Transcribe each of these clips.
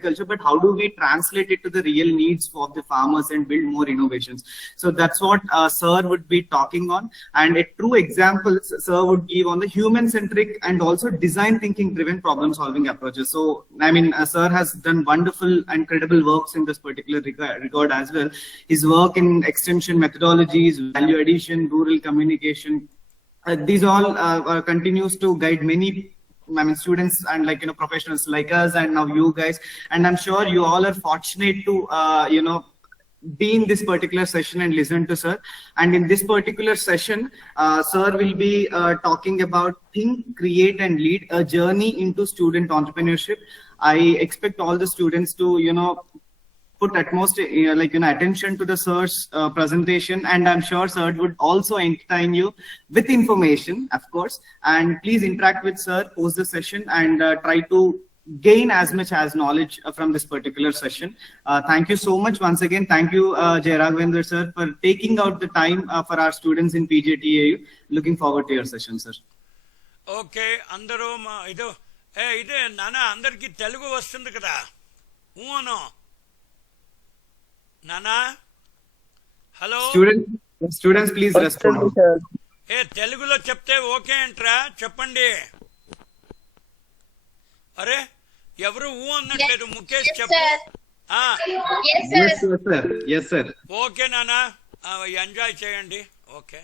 agriculture, but how do we translate it to the real needs of the farmers and build more innovations? So that's what sir would be talking on, and a true example sir would give on the human-centric and also design thinking driven problem solving approaches. So I mean, sir has done wonderful and credible works in this particular regard as well. His work in extension methodologies, value addition, rural communication, these all continues to guide many students and professionals like us and now you guys. And I'm sure you all are fortunate to be in this particular session and listen to sir. And in this particular session, sir will be talking about think, create and lead, a journey into student entrepreneurship. I expect all the students to put utmost attention to the sir's presentation, and I'm sure sir would also entertain you with information, of course. And please interact with sir post the session and try to gain as much as knowledge from this particular session. Thank you so much once again. Thank you, Jay Raghavendra sir, for taking out the time for our students in PJTAU. Looking forward to your session, sir. Okay, అందరూ ఇదే నాన్న అందరికి తెలుగు వస్తుంది కదా? ఊను నానా, hello students please respond. తెలుగులో చెప్తే okay అంటరా? చెప్పండి. అరే ఎవరు ఊ అన్నట్లేదు. ముఖేష్ చెప్పు. ఓకే నానా, ఎంజాయ్ చేయండి. ఓకే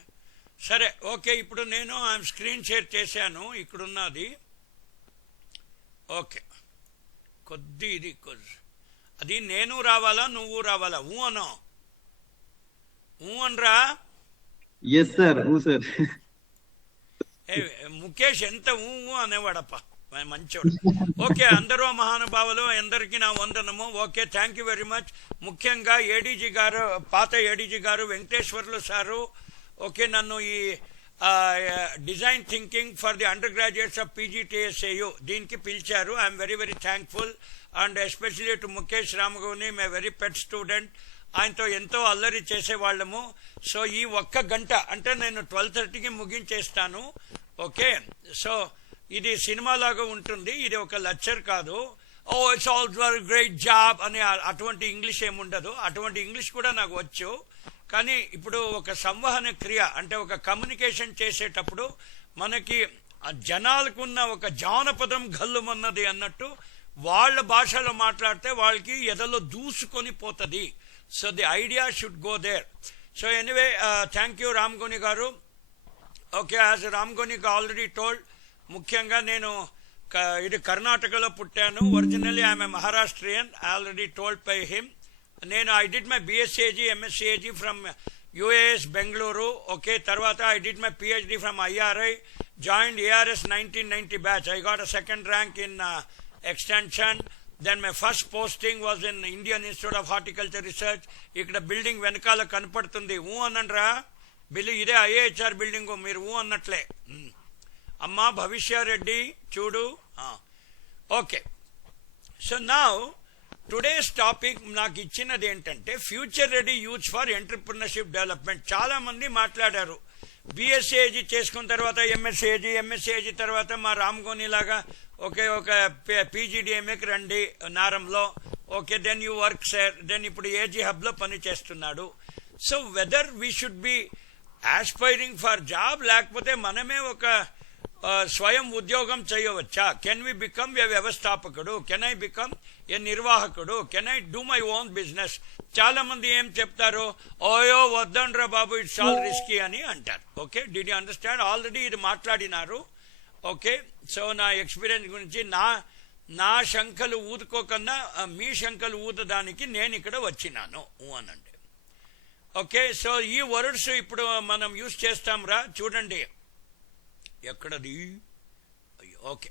సరే. ఓకే, ఇప్పుడు నేను స్క్రీన్ షేర్ చేశాను. ఇక్కడున్నది. ఓకే, ఇది అది నేను రావాలా నువ్వు రావాలా? ఊ అనో, ఊ అనరా? ముఖేష్ ఎంత ఊ అనేవాడప్ప, మంచోడు. ఓకే, అందరూ మహానుభావులు, అందరికీ నా వందనము. Okay, thank you very much. ముఖ్యంగా ఏడీజీ గారు, పాత ఏడీజీ గారు వెంకటేశ్వర్లు సారు ఓకే నన్ను ఈ design thinking for the undergraduates of PGTSAU దీనికి పిలిచారు. I'm very very thankful. And especially to Mukesh Ramagouni, my very pet student. ఆయనతో ఎంతో అల్లరి చేసేవాళ్ళము. సో ఈ ఒక్క గంట అంటే నేను 12:30కి ముగించేస్తాను. ఓకే, సో ఇది సినిమాలాగా ఉంటుంది. ఇది ఒక లెక్చర్ కాదు. It's all very great job అని అటువంటి ఇంగ్లీష్ ఏముండదు. అటువంటి ఇంగ్లీష్ కూడా నాకు వచ్చు. కానీ ఇప్పుడు ఒక సంవహన క్రియ అంటే ఒక కమ్యూనికేషన్ చేసేటప్పుడు మనకి జనాలకున్న ఒక జానపదం గల్లుమన్నది అన్నట్టు వాళ్ళ భాషలో మాట్లాడితే వాళ్ళకి ఎదలో దూసుకొని పోతుంది. So the idea should go there. So anyway, thank you Ramgoni గారు. Okay, as Ramgoni already told, ముఖ్యంగా నేను ఇది కర్ణాటకలో పుట్టాను. Originally I'm a Maharashtrian, already told by him. నేను I did my BSc MSc from UAS Bengaluru. Okay, తర్వాత I did my PhD from IRI, joined ARS 1990 batch. I got a second rank in extension. Then my first posting was in Indian Institute of Horticulture Research. ఇక్కడ building వెనకాల కనపడుతుంది. ఊ అనండ్రా building, ఇదే IIHR building. మీరు ఊ అన్నట్లే. అమ్మా భవిష్యారెడ్డి చూడు. Okay, so now today's topic నాకు ఇచ్చినది ఏంటంటే future ready youth for entrepreneurship development. చాలా మంది మాట్లాడారు. BSc చేసుకున్న తర్వాత MSc తర్వాత మా రామ్గోని లాగా ఓకే ఒక PGDMAకి రండి నారంలో. Okay, then you work sir. Then ఇప్పుడు AG హబ్లో పని చేస్తున్నాడు. So whether we should be aspiring for job, లేకపోతే మనమే ఒక స్వయం ఉద్యోగం చేయవచ్చా? కెన్ వి బికమ్ ఏ వ్యవస్థాపకుడు? కెన్ ఐ బికమ్ ఏ నిర్వాహకుడు? Can I do my own business? చాలా మంది ఏం చెప్తారు, ఓయో వద్దండ్రా బాబు, ఇట్స్ ఆల్ రిస్కీ అని అంటారు. Okay, did you understand? Already ఇది మాట్లాడినారు. ఓకే, సో నా ఎక్స్పీరియన్స్ గురించి నా శంఖలు ఊదుకోకన్నా మీ శంఖలు ఊదడానికి నేను ఇక్కడ వచ్చినాను అనండి. ఓకే, సో ఈ వర్డ్స్ ఇప్పుడు మనం యూజ్ చేస్తాం రా. చూడండి ఎక్కడది. ఓకే,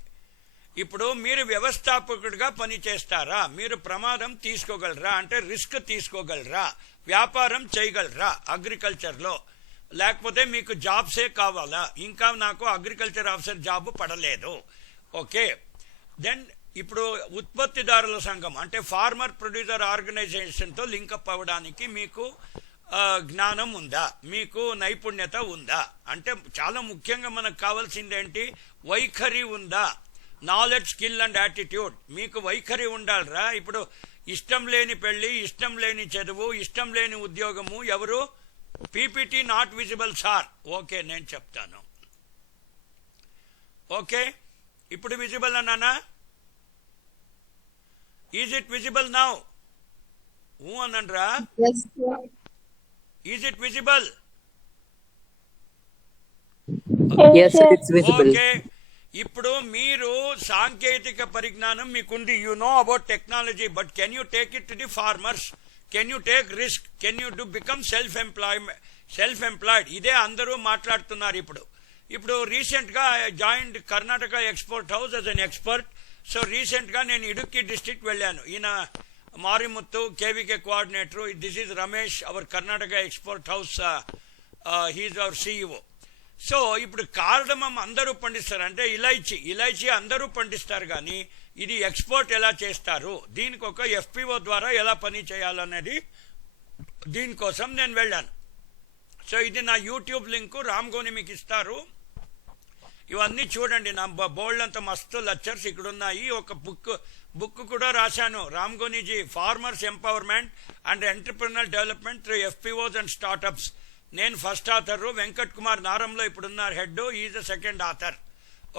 ఇప్పుడు మీరు వ్యవస్థాపకుడిగా పని చేస్తారా? మీరు ప్రమాదం తీసుకోగలరా? అంటే రిస్క్ తీసుకోగలరా? వ్యాపారం చేయగలరా అగ్రికల్చర్లో? లేకపోతే మీకు జాబ్సే కావాలా? ఇంకా నాకు అగ్రికల్చర్ ఆఫీసర్ జాబ్ పడలేదు. ఓకే, దెన్ ఇప్పుడు ఉత్పత్తిదారుల సంఘం అంటే ఫార్మర్ ప్రొడ్యూసర్ ఆర్గనైజేషన్తో లింకప్ అవ్వడానికి మీకు జ్ఞానం ఉందా? మీకు నైపుణ్యత ఉందా? అంటే చాలా ముఖ్యంగా మనకు కావాల్సింది ఏంటి? వైఖరి ఉందా? Knowledge, skill and attitude. మీకు వైఖరి ఉండాలిరా. ఇప్పుడు ఇష్టం లేని పెళ్లి, ఇష్టం లేని చదువు, ఇష్టం లేని ఉద్యోగము ఎవరు? PPT not visible sir. Okay, నేను చెప్తాను. ఓకే, ఇప్పుడు విజిబుల్ అన్నానా? Is it visible now? అనండ్రా. Is it visible? ఓకే, ఇప్పుడు మీరు సాంకేతిక పరిజ్ఞానం మీకుంది, you know about technology, but can you take it to the farmers? Can you take risk? Can you become self employed? ఇదే అందరూ మాట్లాడుతున్నారు ఇప్పుడు రీసెంట్ గా joined Karnataka export house as an expert. So recent గా నేను ఇడుక్కి డిస్ట్రిక్ట్ వెళ్ళాను. ఈయన Marimuthu, KVK coordinator. This is Ramesh, our Karnataka export house, he's our CEO. So ఇప్పుడు కార్డమం అందరూ పండిస్తారు, అంటే ఇలైచి అందరూ పండిస్తారు, కానీ ఇది ఎక్స్పోర్ట్ ఎలా చేస్తారు, దీనికి ఒక ఎఫ్పిఓ ద్వారా ఎలా పని చేయాలనేది దీనికోసం నేను వెళ్ళాను. సో ఇది నా యూట్యూబ్ లింక్, రామ్గోని మీకు ఇస్తారు. ఇవన్నీ చూడండి, నా బోల్డ్ అంత మస్తు లెక్చర్స్ ఇక్కడ ఉన్నాయి. ఒక బుక్ కూడా రాశాను, Ramgoniji farmers empowerment and entrepreneur development through FPOs and startups. నేను ఫస్ట్ ఆథర్, వెంకట్ కుమార్ నారంలో ఇప్పుడున్నారు head, is the second author.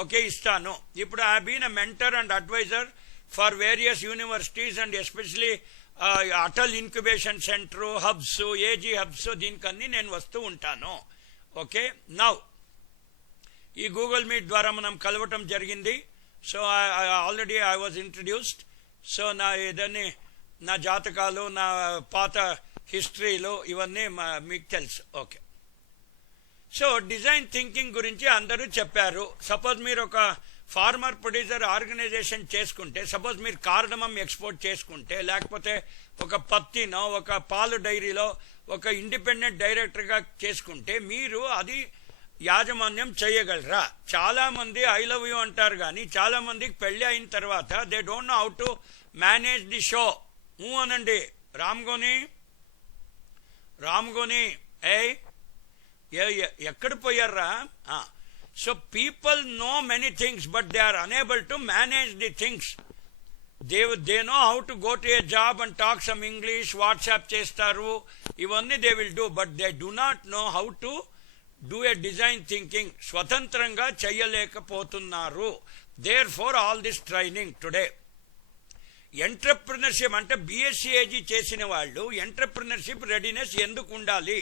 Okay, ఇస్తాను. ఇప్పుడు I been a mentor and advisor for various universities and especially Atal incubation centre, hubs, AG hubs, దీనికన్నీ నేను వస్తూ ఉంటాను. Okay, now ఈ గూగుల్ మీట్ ద్వారా మనం కలవటం జరిగింది. So already I was introduced. So నా జాతకాలు, నా పాత హిస్టరీలో ఇవన్నీ మీకు తెలుసు. ఓకే, సో డిజైన్ థింకింగ్ గురించి అందరూ చెప్పారు. సపోజ్ మీరు ఒక ఫార్మర్ ప్రొడ్యూసర్ ఆర్గనైజేషన్ చేసుకుంటే, సపోజ్ మీరు కార్డమం ఎక్స్పోర్ట్ చేసుకుంటే, లేకపోతే ఒక పత్తినో ఒక పాలు డైరీలో ఒక ఇండిపెండెంట్ డైరెక్టర్గా చేసుకుంటే మీరు అది యాజమాన్యం చేయగలరా? చాలా మంది ఐ లవ్ యూ అంటారు, కానీ చాలా మందికి పెళ్లి అయిన తర్వాత they don't know how to manage the show. అనండి రామ్గోని ఎక్కడ పోయారా? So people know many things, but they are unable to manage the things. They know how to go to a job and talk some English, WhatsApp చేస్తారు, ఇవన్నీ they will do, but they do not know how to do a design thinking. స్వతంత్రంగా చెయ్యలేకపోతున్నారు. There for all this training today. Entrepreneurship అంటే BSc Ag చేసిన వాళ్ళు entrepreneurship readiness ఎందుకు ఉండాలి?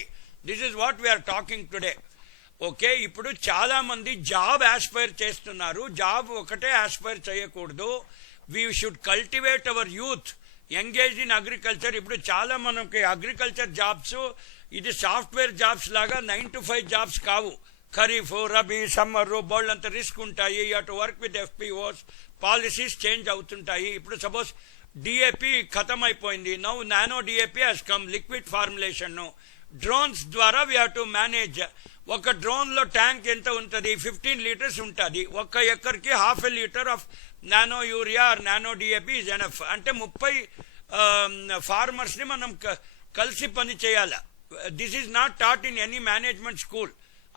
This is what we are talking today. Okay, ఇప్పుడు చాలా మంది జాబ్ ఆస్పైర్ చేస్తున్నారు. జాబ్ ఒకటే ఆస్పైర్ చేయకూడదు. We should cultivate our youth, engage in agriculture. ఇప్పుడు చాలా మనకి అగ్రికల్చర్ జాబ్స్ ఇది సాఫ్ట్వేర్ జాబ్స్ లాగా 9 to 5 జాబ్స్ కావు. ఖరీఫ్, రబీ, సమ్మర్ బోల్డ్ అంత రిస్క్ ఉంటాయి. You have to work with FPOs, policies change అవుతుంటాయి. ఇప్పుడు సపోజ్ డిఏపి ఖతం అయిపోయింది, now nano DAP has come, liquid formulation. Drones ద్వారా వీ హ్యావ్ టు మేనేజ్. ఒక డ్రోన్ లో ట్యాంక్ ఎంత ఉంటుంది? 15 liters ఉంటుంది. ఒక్క ఎకర్కి 1/2 liter of nano urea or nano DAP is enough. అంటే 30 ఫార్మర్స్ ని మనం కలిసి పని చేయాలి. This is not taught in any management school.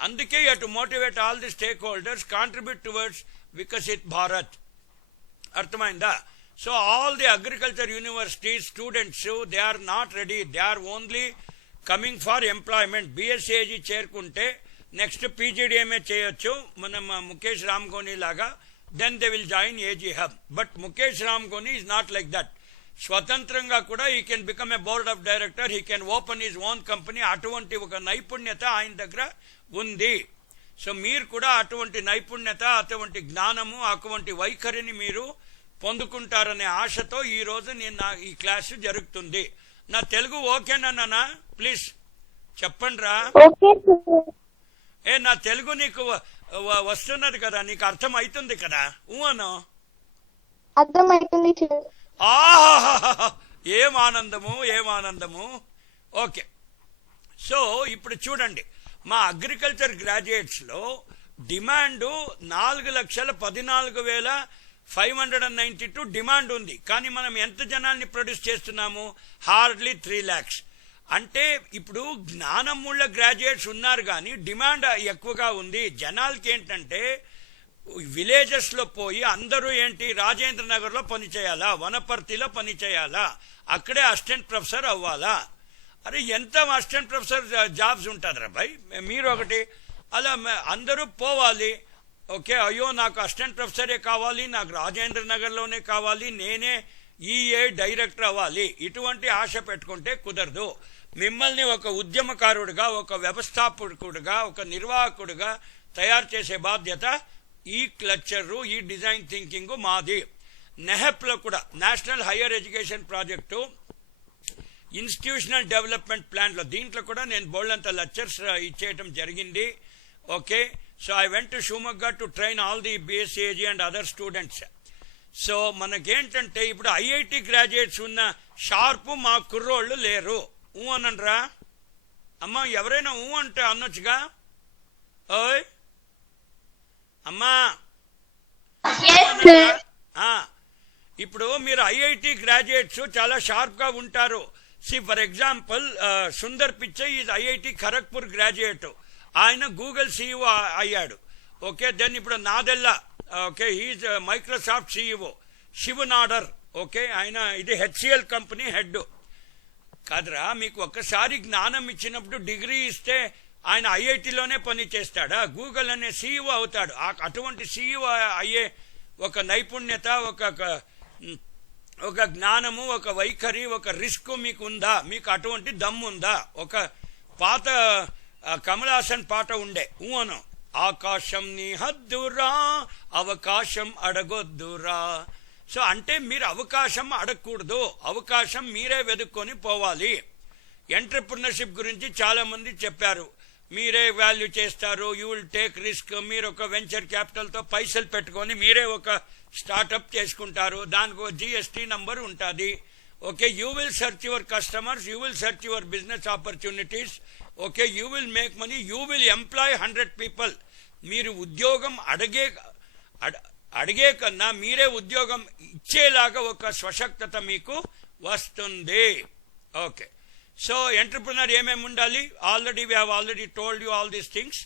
అందుకే you have to motivate all the stakeholders, contribute towards Viksit Bharat. అర్థమైందా? So all the agriculture universities students they are not ready, they are only coming for employment. BSc Ag చేరుకుంటే next PGDMA చేయొచ్చు మనం ముఖేష్ రామ్గోని లాగా, then they will join AG hub. But Mukesh Ramgoni is not like that. స్వతంత్రంగా కూడా he can become a board of director, he can open his own company. అటువంటి ఒక నైపుణ్యత ఆయన దగ్గర ఉంది. సో మీరు కూడా అటువంటి నైపుణ్యత, అటువంటి జ్ఞానము, అటువంటి వైఖరిని మీరు పొందుకుంటారనే ఆశతో ఈ రోజు నేను ఈ క్లాసు జరుగుతుంది. నా తెలుగు ఓకేనా? ప్లీజ్ చెప్పండి రా. నా తెలుగు నీకు వస్తున్నది కదా, నీకు అర్థం అవుతుంది కదా? అను. ఏం ఆనందము. ఓకే, సో ఇప్పుడు చూడండి, మా అగ్రికల్చర్ గ్రాడ్యుయేట్స్ లో డిమాండ్ 4,14,592 డిమాండ్ ఉంది. కానీ మనం ఎంత జనాల్ని ప్రొడ్యూస్ చేస్తున్నాము? Hardly 3 lakhs. అంటే ఇప్పుడు జ్ఞానముళ్ళ గ్రాడ్యుయేట్స్ ఉన్నారు, కానీ డిమాండ్ ఎక్కువగా ఉంది. జనాలకి ఏంటంటే విలేజెస్లో పోయి అందరూ ఏంటి రాజేంద్ర నగర్లో పని చేయాలా, వనపర్తిలో పని చేయాలా, అక్కడే అసిస్టెంట్ ప్రొఫెసర్ అవ్వాలా? అరే ఎంత అసిస్టెంట్ ప్రొఫెసర్ జాబ్స్ ఉంటుందిరా భాయ్. మీరు ఒకటి అలా అందరూ పోవాలి. ఓకే, అయ్యో నాకు అసిస్టెంట్ ప్రొఫెసరే కావాలి, నాకు రాజేంద్ర నగర్లోనే కావాలి, నేనే ఈఏ డైరెక్టర్ అవ్వాలి, ఇటువంటి ఆశ పెట్టుకుంటే కుదరదు. మిమ్మల్ని ఒక ఉద్యమకారుడిగా, ఒక వ్యవస్థాపకుడిగా, ఒక నిర్వాహకుడిగా తయారు చేసే బాధ్యత ఈ క్లచరు, ఈ డిజైన్ థింకింగ్ మాది. నెహెప్లో కూడా national higher education project institutional development ప్లాన్లో దీంట్లో కూడా నేను బోల్డంత లెక్చర్స్ ఇచ్చేయటం జరిగింది. Okay, so I went to Shivamogga to train all the BSc Ag and other students. So మనకేంటంటే ఇప్పుడు ఐఐటి గ్రాడ్యుయేట్స్ ఉన్న షార్పు మా కుర్రోళ్ళు లేరు. అనండ్రా అమ్మా, ఎవరైనా అంటే అనొచ్చుగా. ఓయ్ అమ్మా, ఇప్పుడు మీరు ఐఐటి గ్రాడ్యుయేట్స్ చాలా షార్ప్గా ఉంటారు. For example Sundar Pichai is IIT Kharagpur graduate, ఆయన గూగుల్ సిఇఓ అయ్యాడు. ఓకే, దెన్ ఇప్పుడు Nadella, okay, he's Microsoft CEO. Shiv Nadar, okay, ఆయన ఇది హెచ్సిఎల్ కంపెనీ హెడ్. కాదురా, మీకు ఒక్కసారి జ్ఞానం ఇచ్చినప్పుడు డిగ్రీ ఇస్తే ఆయన ఐఐటిలోనే పని చేస్తాడా? గూగుల్ అనే సిఇఓ అవుతాడు. అటువంటి సిఇఓ అయ్యే ఒక నైపుణ్యత, ఒక జ్ఞానము, ఒక వైఖరి, ఒక రిస్క్ మీకు ఉందా? మీకు అటువంటి దమ్ము ఉందా? ఒక పాత కమల్ హాసన్ పాట ఉండే, అను, ఆకాశం నీ హద్దురా, అవకాశం అడగొద్దురా. సో అంటే మీరు అవకాశం అడగకూడదు, అవకాశం మీరే వెతుక్కొని పోవాలి. ఎంటర్ప్రినర్షిప్ గురించి చాలా మంది చెప్పారు. మీరే వాల్యూ చేస్తారు, యూ విల్ టేక్ రిస్క్. మీరు ఒక వెంచర్ క్యాపిటల్తో పైసలు పెట్టుకొని మీరే ఒక స్టార్ట్అప్ చేసుకుంటారు. దానికి ఒక జిఎస్టీ నంబర్ ఉంటుంది. Okay, you will search your customers, you will search your business opportunities. Okay, you will make money, you will employ 100 people. మీరు ఉద్యోగం అడిగే కన్నా మీరే ఉద్యోగం ఇచ్చేలాగా ఒక స్వశక్తత మీకు వస్తుంది. ఓకే, సో ఎంటర్ప్రినర్ ఏమేమి ఉండాలి? Already we have already told you all these things.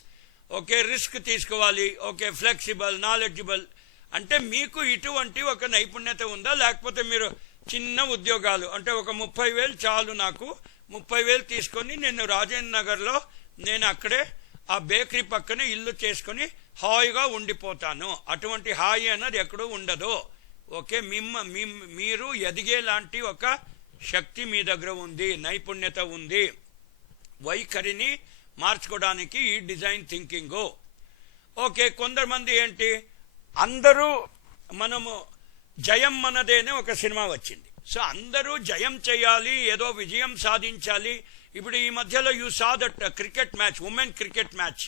Okay, risk తీసుకోవాలి. Okay, flexible, knowledgeable. అంటే మీకు ఇటువంటి ఒక నైపుణ్యత ఉందా? లేకపోతే మీరు చిన్న ఉద్యోగాలు అంటే ఒక 30,000 చాలు, నాకు 30,000 తీసుకొని నేను రాజేంద్ర నగర్లో నేను అక్కడే ఆ బేకరీ పక్కనే ఇల్లు చేసుకొని హాయిగా ఉండిపోతాను. అటువంటి హాయి అన్నది ఎక్కడూ ఉండదు. ఓకే, మీరు ఎదిగేలాంటి ఒక శక్తి మీ దగ్గర ఉంది, నైపుణ్యత ఉంది. వైఖరిని మార్చుకోవడానికి ఈ డిజైన్ థింకింగ్. ఓకే, కొందరుమంది ఏంటి, అందరూ మనము జయం మనదేనే ఒక సినిమా వచ్చింది. సో అందరూ జయం చేయాలి, ఏదో విజయం సాధించాలి. ఇప్పుడు ఈ మధ్యలో you saw that cricket match, women cricket match.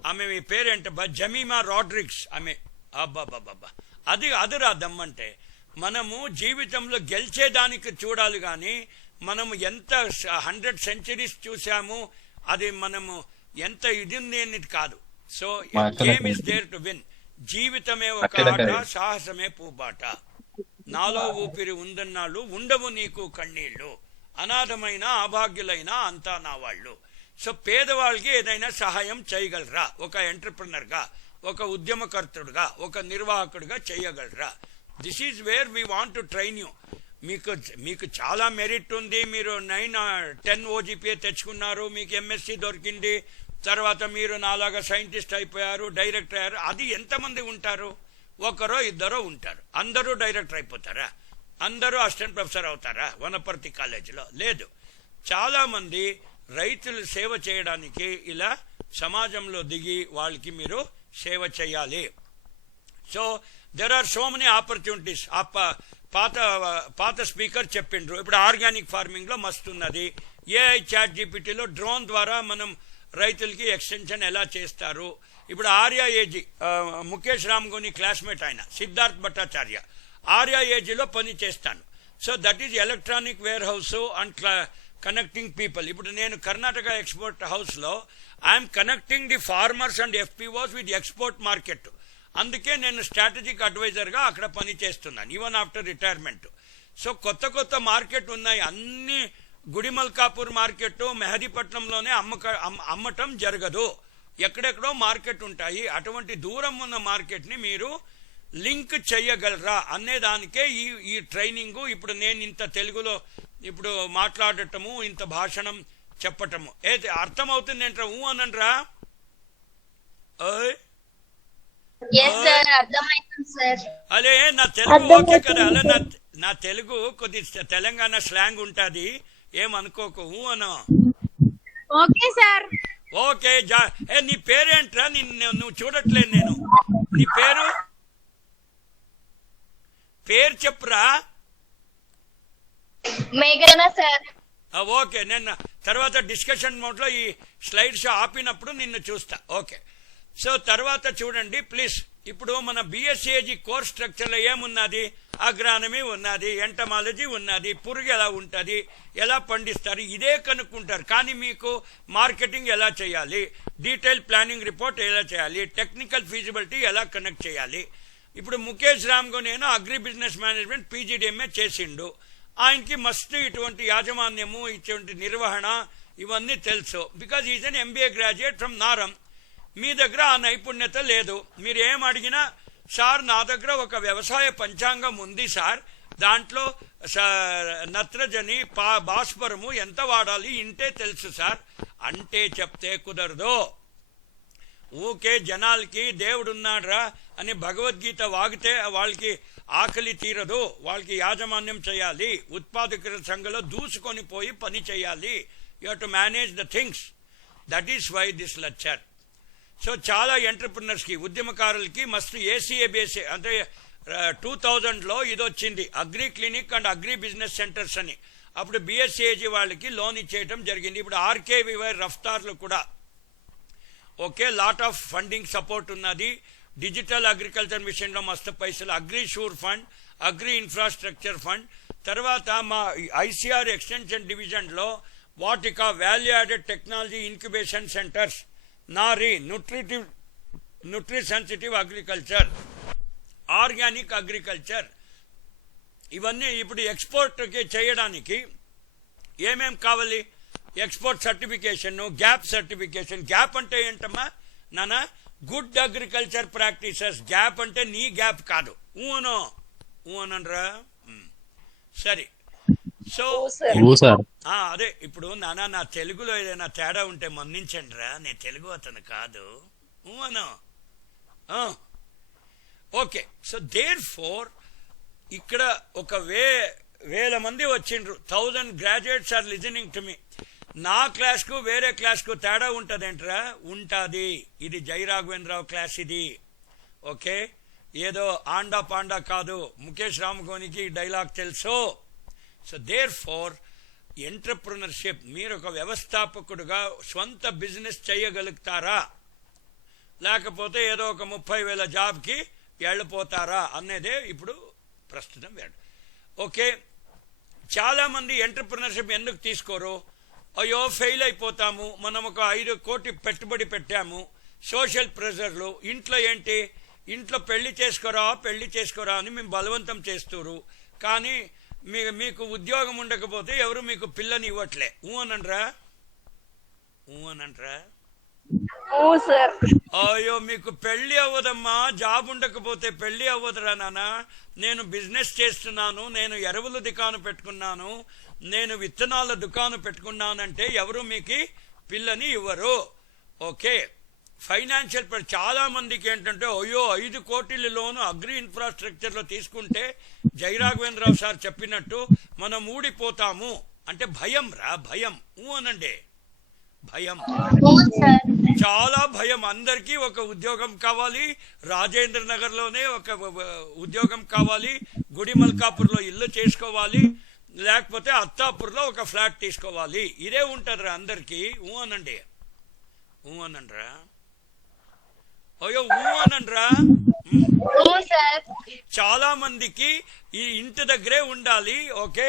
ఆమె మీ పేరేంటబ్బా, జమీమా రాడ్రిగ్స్. ఆమె అబ్బాబ్బాబ్బా, అది దమ్మంటే. మనము జీవితంలో గెలిచేదానికి చూడాలి, కానీ మనము ఎంత 100 సెంచరీస్ చూసాము, అది మనము ఎంత ఇది అనేది కాదు. So game is there to win. జీవితమే ఒక ఆట, సాహసమే పూబాట. నాలో ఊపిరి ఉందన్నాళ్ళు, ఉండవు నీకు కన్నీళ్లు, అనాథమైన అభాగ్యులైన అంతా నా వాళ్ళు. సో పేదవాళ్ళకి ఏదైనా సహాయం చేయగలరా? ఒక ఎంటర్ప్రినర్గా, ఒక ఉద్యమకర్తుడుగా, ఒక నిర్వాహకుడిగా చేయగలరా? This is where we want to train you. మీకు చాలా మెరిట్ ఉంది, మీరు 9-10 ఓజీపీఏ తెచ్చుకున్నారు, మీకు ఎంఎస్సి దొరికింది, తర్వాత మీరు నాలాగా సైంటిస్ట్ అయిపోయారు, డైరెక్టర్ అయ్యారు. అది ఎంతమంది ఉంటారు? ఒకరో ఇద్దరో ఉంటారు. అందరూ డైరెక్టర్ అయిపోతారా? అందరూ అసిస్టెంట్ ప్రొఫెసర్ అవుతారా వనపర్తి కాలేజీలో? లేదు. చాలామంది రైతులు సేవ చేయడానికి ఇలా సమాజంలో దిగి వాళ్ళకి మీరు సేవ చేయాలి. So there are so many opportunities. పాత స్పీకర్ చెప్పిండ్రు, ఇప్పుడు ఆర్గానిక్ ఫార్మింగ్లో మస్తున్నది. ఏఐ చాట్ జీపీటీలో డ్రోన్ ద్వారా మనం రైతులకి ఎక్స్టెన్షన్ ఎలా చేస్తారు. ఇప్పుడు ఆర్యా ఏజీ, ముఖేష్ రామ్గోని క్లాస్మేట్ ఆయన, సిద్ధార్థ్ భట్టాచార్య, ఆర్యా ఏజీలో పని చేస్తాను. So that is electronic warehouse and connecting people. ఇప్పుడు నేను కర్ణాటక ఎక్స్పోర్ట్ హౌస్లో I'm connecting the farmers and FPOs with export market. అందుకే నేను స్ట్రాటజిక్ అడ్వైజర్గా అక్కడ పని చేస్తున్నాను, ఈవెన్ ఆఫ్టర్ రిటైర్మెంట్. సో కొత్త మార్కెట్ ఉన్నాయి. అన్ని గుడిమల్కాపూర్ మార్కెట్, మెహదీపట్నంలోనే అమ్మటం జరగదు. ఎక్కడెక్కడో మార్కెట్ ఉంటాయి. అటువంటి దూరం ఉన్న మార్కెట్ని మీరు లింక్ చేయగలరా అనేదానికే ఈ ట్రైనింగు. ఇప్పుడు నేను ఇంత తెలుగులో ఇప్పుడు మాట్లాడటము, ఇంత భాషణం చెప్పటము అర్థమవుతుంది ఏంట్రా? అనండ్రా. అలే నా తెలుగు ఓకే కదా? అలా నా తెలుగు కొద్ది తెలంగాణ స్లాంగ్ ఉంటుంది, ఏమనుకోకు. అను. Okay sir. ఓకే. నీ పేరేంట్రా? నువ్వు చూడట్లేదు నేను. నీ పేరు చెప్పురా. మేఘనా సార్. ఓకే, నేను తర్వాత డిస్కషన్ మోడ్ లో ఈ స్లైడ్ షో ఆపినప్పుడు నిన్ను చూస్తా. ఓకే. సో తర్వాత చూడండి ప్లీజ్. ఇప్పుడు మన బిఎస్సిఏజీ కోర్స్ స్ట్రక్చర్ లో ఏమున్నది? అగ్రానమీ ఉన్నది, ఎంటమాలజీ ఉన్నది, పురుగు ఎలా ఉంటుంది, ఎలా పండిస్తారు, ఇదే కనుక్కుంటారు. కానీ మీకు మార్కెటింగ్ ఎలా చేయాలి, డీటెయిల్ ప్లానింగ్ రిపోర్ట్ ఎలా చేయాలి, టెక్నికల్ ఫీజిబిలిటీ ఎలా కనెక్ట్ చేయాలి. ఇప్పుడు ముఖేష్ రామ్గో నేను అగ్రి బిజినెస్ మేనేజ్మెంట్ పీజీడిఎంఏ చేసిండు. ఆయనకి మస్తు ఇటువంటి యాజమాన్యము, ఇటువంటి నిర్వహణ ఇవన్నీ తెలుసు. Because is an MBA graduate from Naram. మీ దగ్గర ఆ నైపుణ్యత లేదు. మీరు ఏం అడిగినా, సార్ నా దగ్గర ఒక వ్యవసాయ పంచాంగం ఉంది సార్, దాంట్లో నత్రజని భాస్వరము ఎంత వాడాలి ఇంటే తెలుసు సార్ అంటే చెప్తే కుదరదు. ఊకే జనాలకి దేవుడున్నాడ్రా అని భగవద్గీత వాగితే వాళ్ళకి ఆకలి తీరదు. వాళ్ళకి యాజమాన్యం చేయాలి, ఉత్పాదకుల సంఘంలో దూసుకొని పోయి పని చేయాలి. You have to manage the things. That is why this lecture. So చాలా ఎంటర్ప్రినర్స్కి, ఉద్యమకారులకి మస్తు ఏసీఏబిఎస్ఏ అంటే 2000లో ఇది వచ్చింది, agri clinic and agri business centres అని. అప్పుడు బిఎస్సిఏజీ వాళ్ళకి లోన్ ఇచ్చేయటం జరిగింది. ఇప్పుడు ఆర్కేవివై రఫ్తార్లు కూడా okay, lot of funding support ఉన్నది. డిజిటల్ అగ్రికల్చర్ మిషన్లో మస్తు పైసలు, agri sure fund, agri infrastructure fund. తర్వాత మా ఐసిఆర్ ఎక్స్టెన్షన్ డివిజన్లో Vatika value added technology incubation centres, Nari nutri sensitive agriculture, organic agriculture, ఇవన్నీ ఇప్పుడు ఎక్స్పోర్ట్ చేయడానికి ఏమేం కావాలి? Export certification, GAP certification. GAP అంటే ఏంటమ్మా నానా? Good agriculture practices. గ్యాప్ అంటే నీ గ్యాప్ కాదు. ఊనరా. సరే. సో అదే ఇప్పుడు నానా నా తెలుగులో ఏదైనా తేడా ఉంటే మన్నించండి రా, నేను తెలుగు అతను కాదు. ఓకే. సో దేర్ ఫోర్ ఇక్కడ ఒక వేల మంది వచ్చిండ్రు. 1000 graduates are listening to me. నా క్లాస్కు వేరే క్లాస్కు తేడా ఉంటుందేంట్రా? ఉంటుంది. ఇది జై రాఘవేంద్రరావు క్లాస్ ఇది. ఓకే, ఏదో ఆండా పాండా కాదు. ముఖేష్ రామగోనికి డైలాగ్ తెలుసు. సో దేర్ ఫోర్ ఎంటర్ప్రినర్షిప్, మీరు ఒక వ్యవస్థాపకుడుగా సొంత బిజినెస్ చేయగలుగుతారా, లేకపోతే ఏదో ఒక 30,000 జాబ్కి వెళ్ళిపోతారా అన్నదే ఇప్పుడు ప్రస్తుతం వేడు. ఓకే, చాలా మంది ఎంటర్ప్రినర్షిప్ ఎందుకు తీసుకోరు? అయ్యో ఫెయిల్ అయిపోతాము, మనం ఒక 5 కోటి పెట్టుబడి పెట్టాము, సోషల్ ప్రెజర్లు, ఇంట్లో ఏంటి, ఇంట్లో పెళ్లి చేసుకోరా అని మేము బలవంతం చేస్తున్నారు. కానీ మీకు ఉద్యోగం ఉండకపోతే ఎవరు మీకు పిల్లని ఇవ్వట్లే. అనంట్రా. అయ్యో మీకు పెళ్లి అవ్వదమ్మా, జాబ్ ఉండకపోతే పెళ్లి అవ్వదురా నాన్న. నేను బిజినెస్ చేస్తున్నాను, నేను ఎరువుల దుకాణం పెట్టుకున్నాను, నేను విత్తనాల దుకాణం పెట్టుకున్నానంటే ఎవరు మీకు పిల్లని ఇవ్వరు. ఓకే, ఫైనాన్షియల్ చాలా మందికి ఏంటంటే అయ్యో 5 కోట్ల లోను అగ్రి ఇన్ఫ్రాస్ట్రక్చర్ లో తీసుకుంటే జై రాఘవేంద్రరావు సార్ చెప్పినట్టు మనం ఊడిపోతాము అంటే భయం రా, భయం. అనండి, భయం, చాలా భయం. అందరికీ ఒక ఉద్యోగం కావాలి, రాజేంద్ర నగర్ లోనే ఒక ఉద్యోగం కావాలి, గుడి మల్కాపూర్ లో ఇల్లు చేసుకోవాలి, లేకపోతే అత్తాపూర్లో ఒక ఫ్లాట్ తీసుకోవాలి. ఇదే ఉంటుందిరా అందరికీ. అనండి, అనండ్రా. అయ్యో అనండ్రా. చాలా మందికి ఈ ఇంటి దగ్గరే ఉండాలి. ఓకే,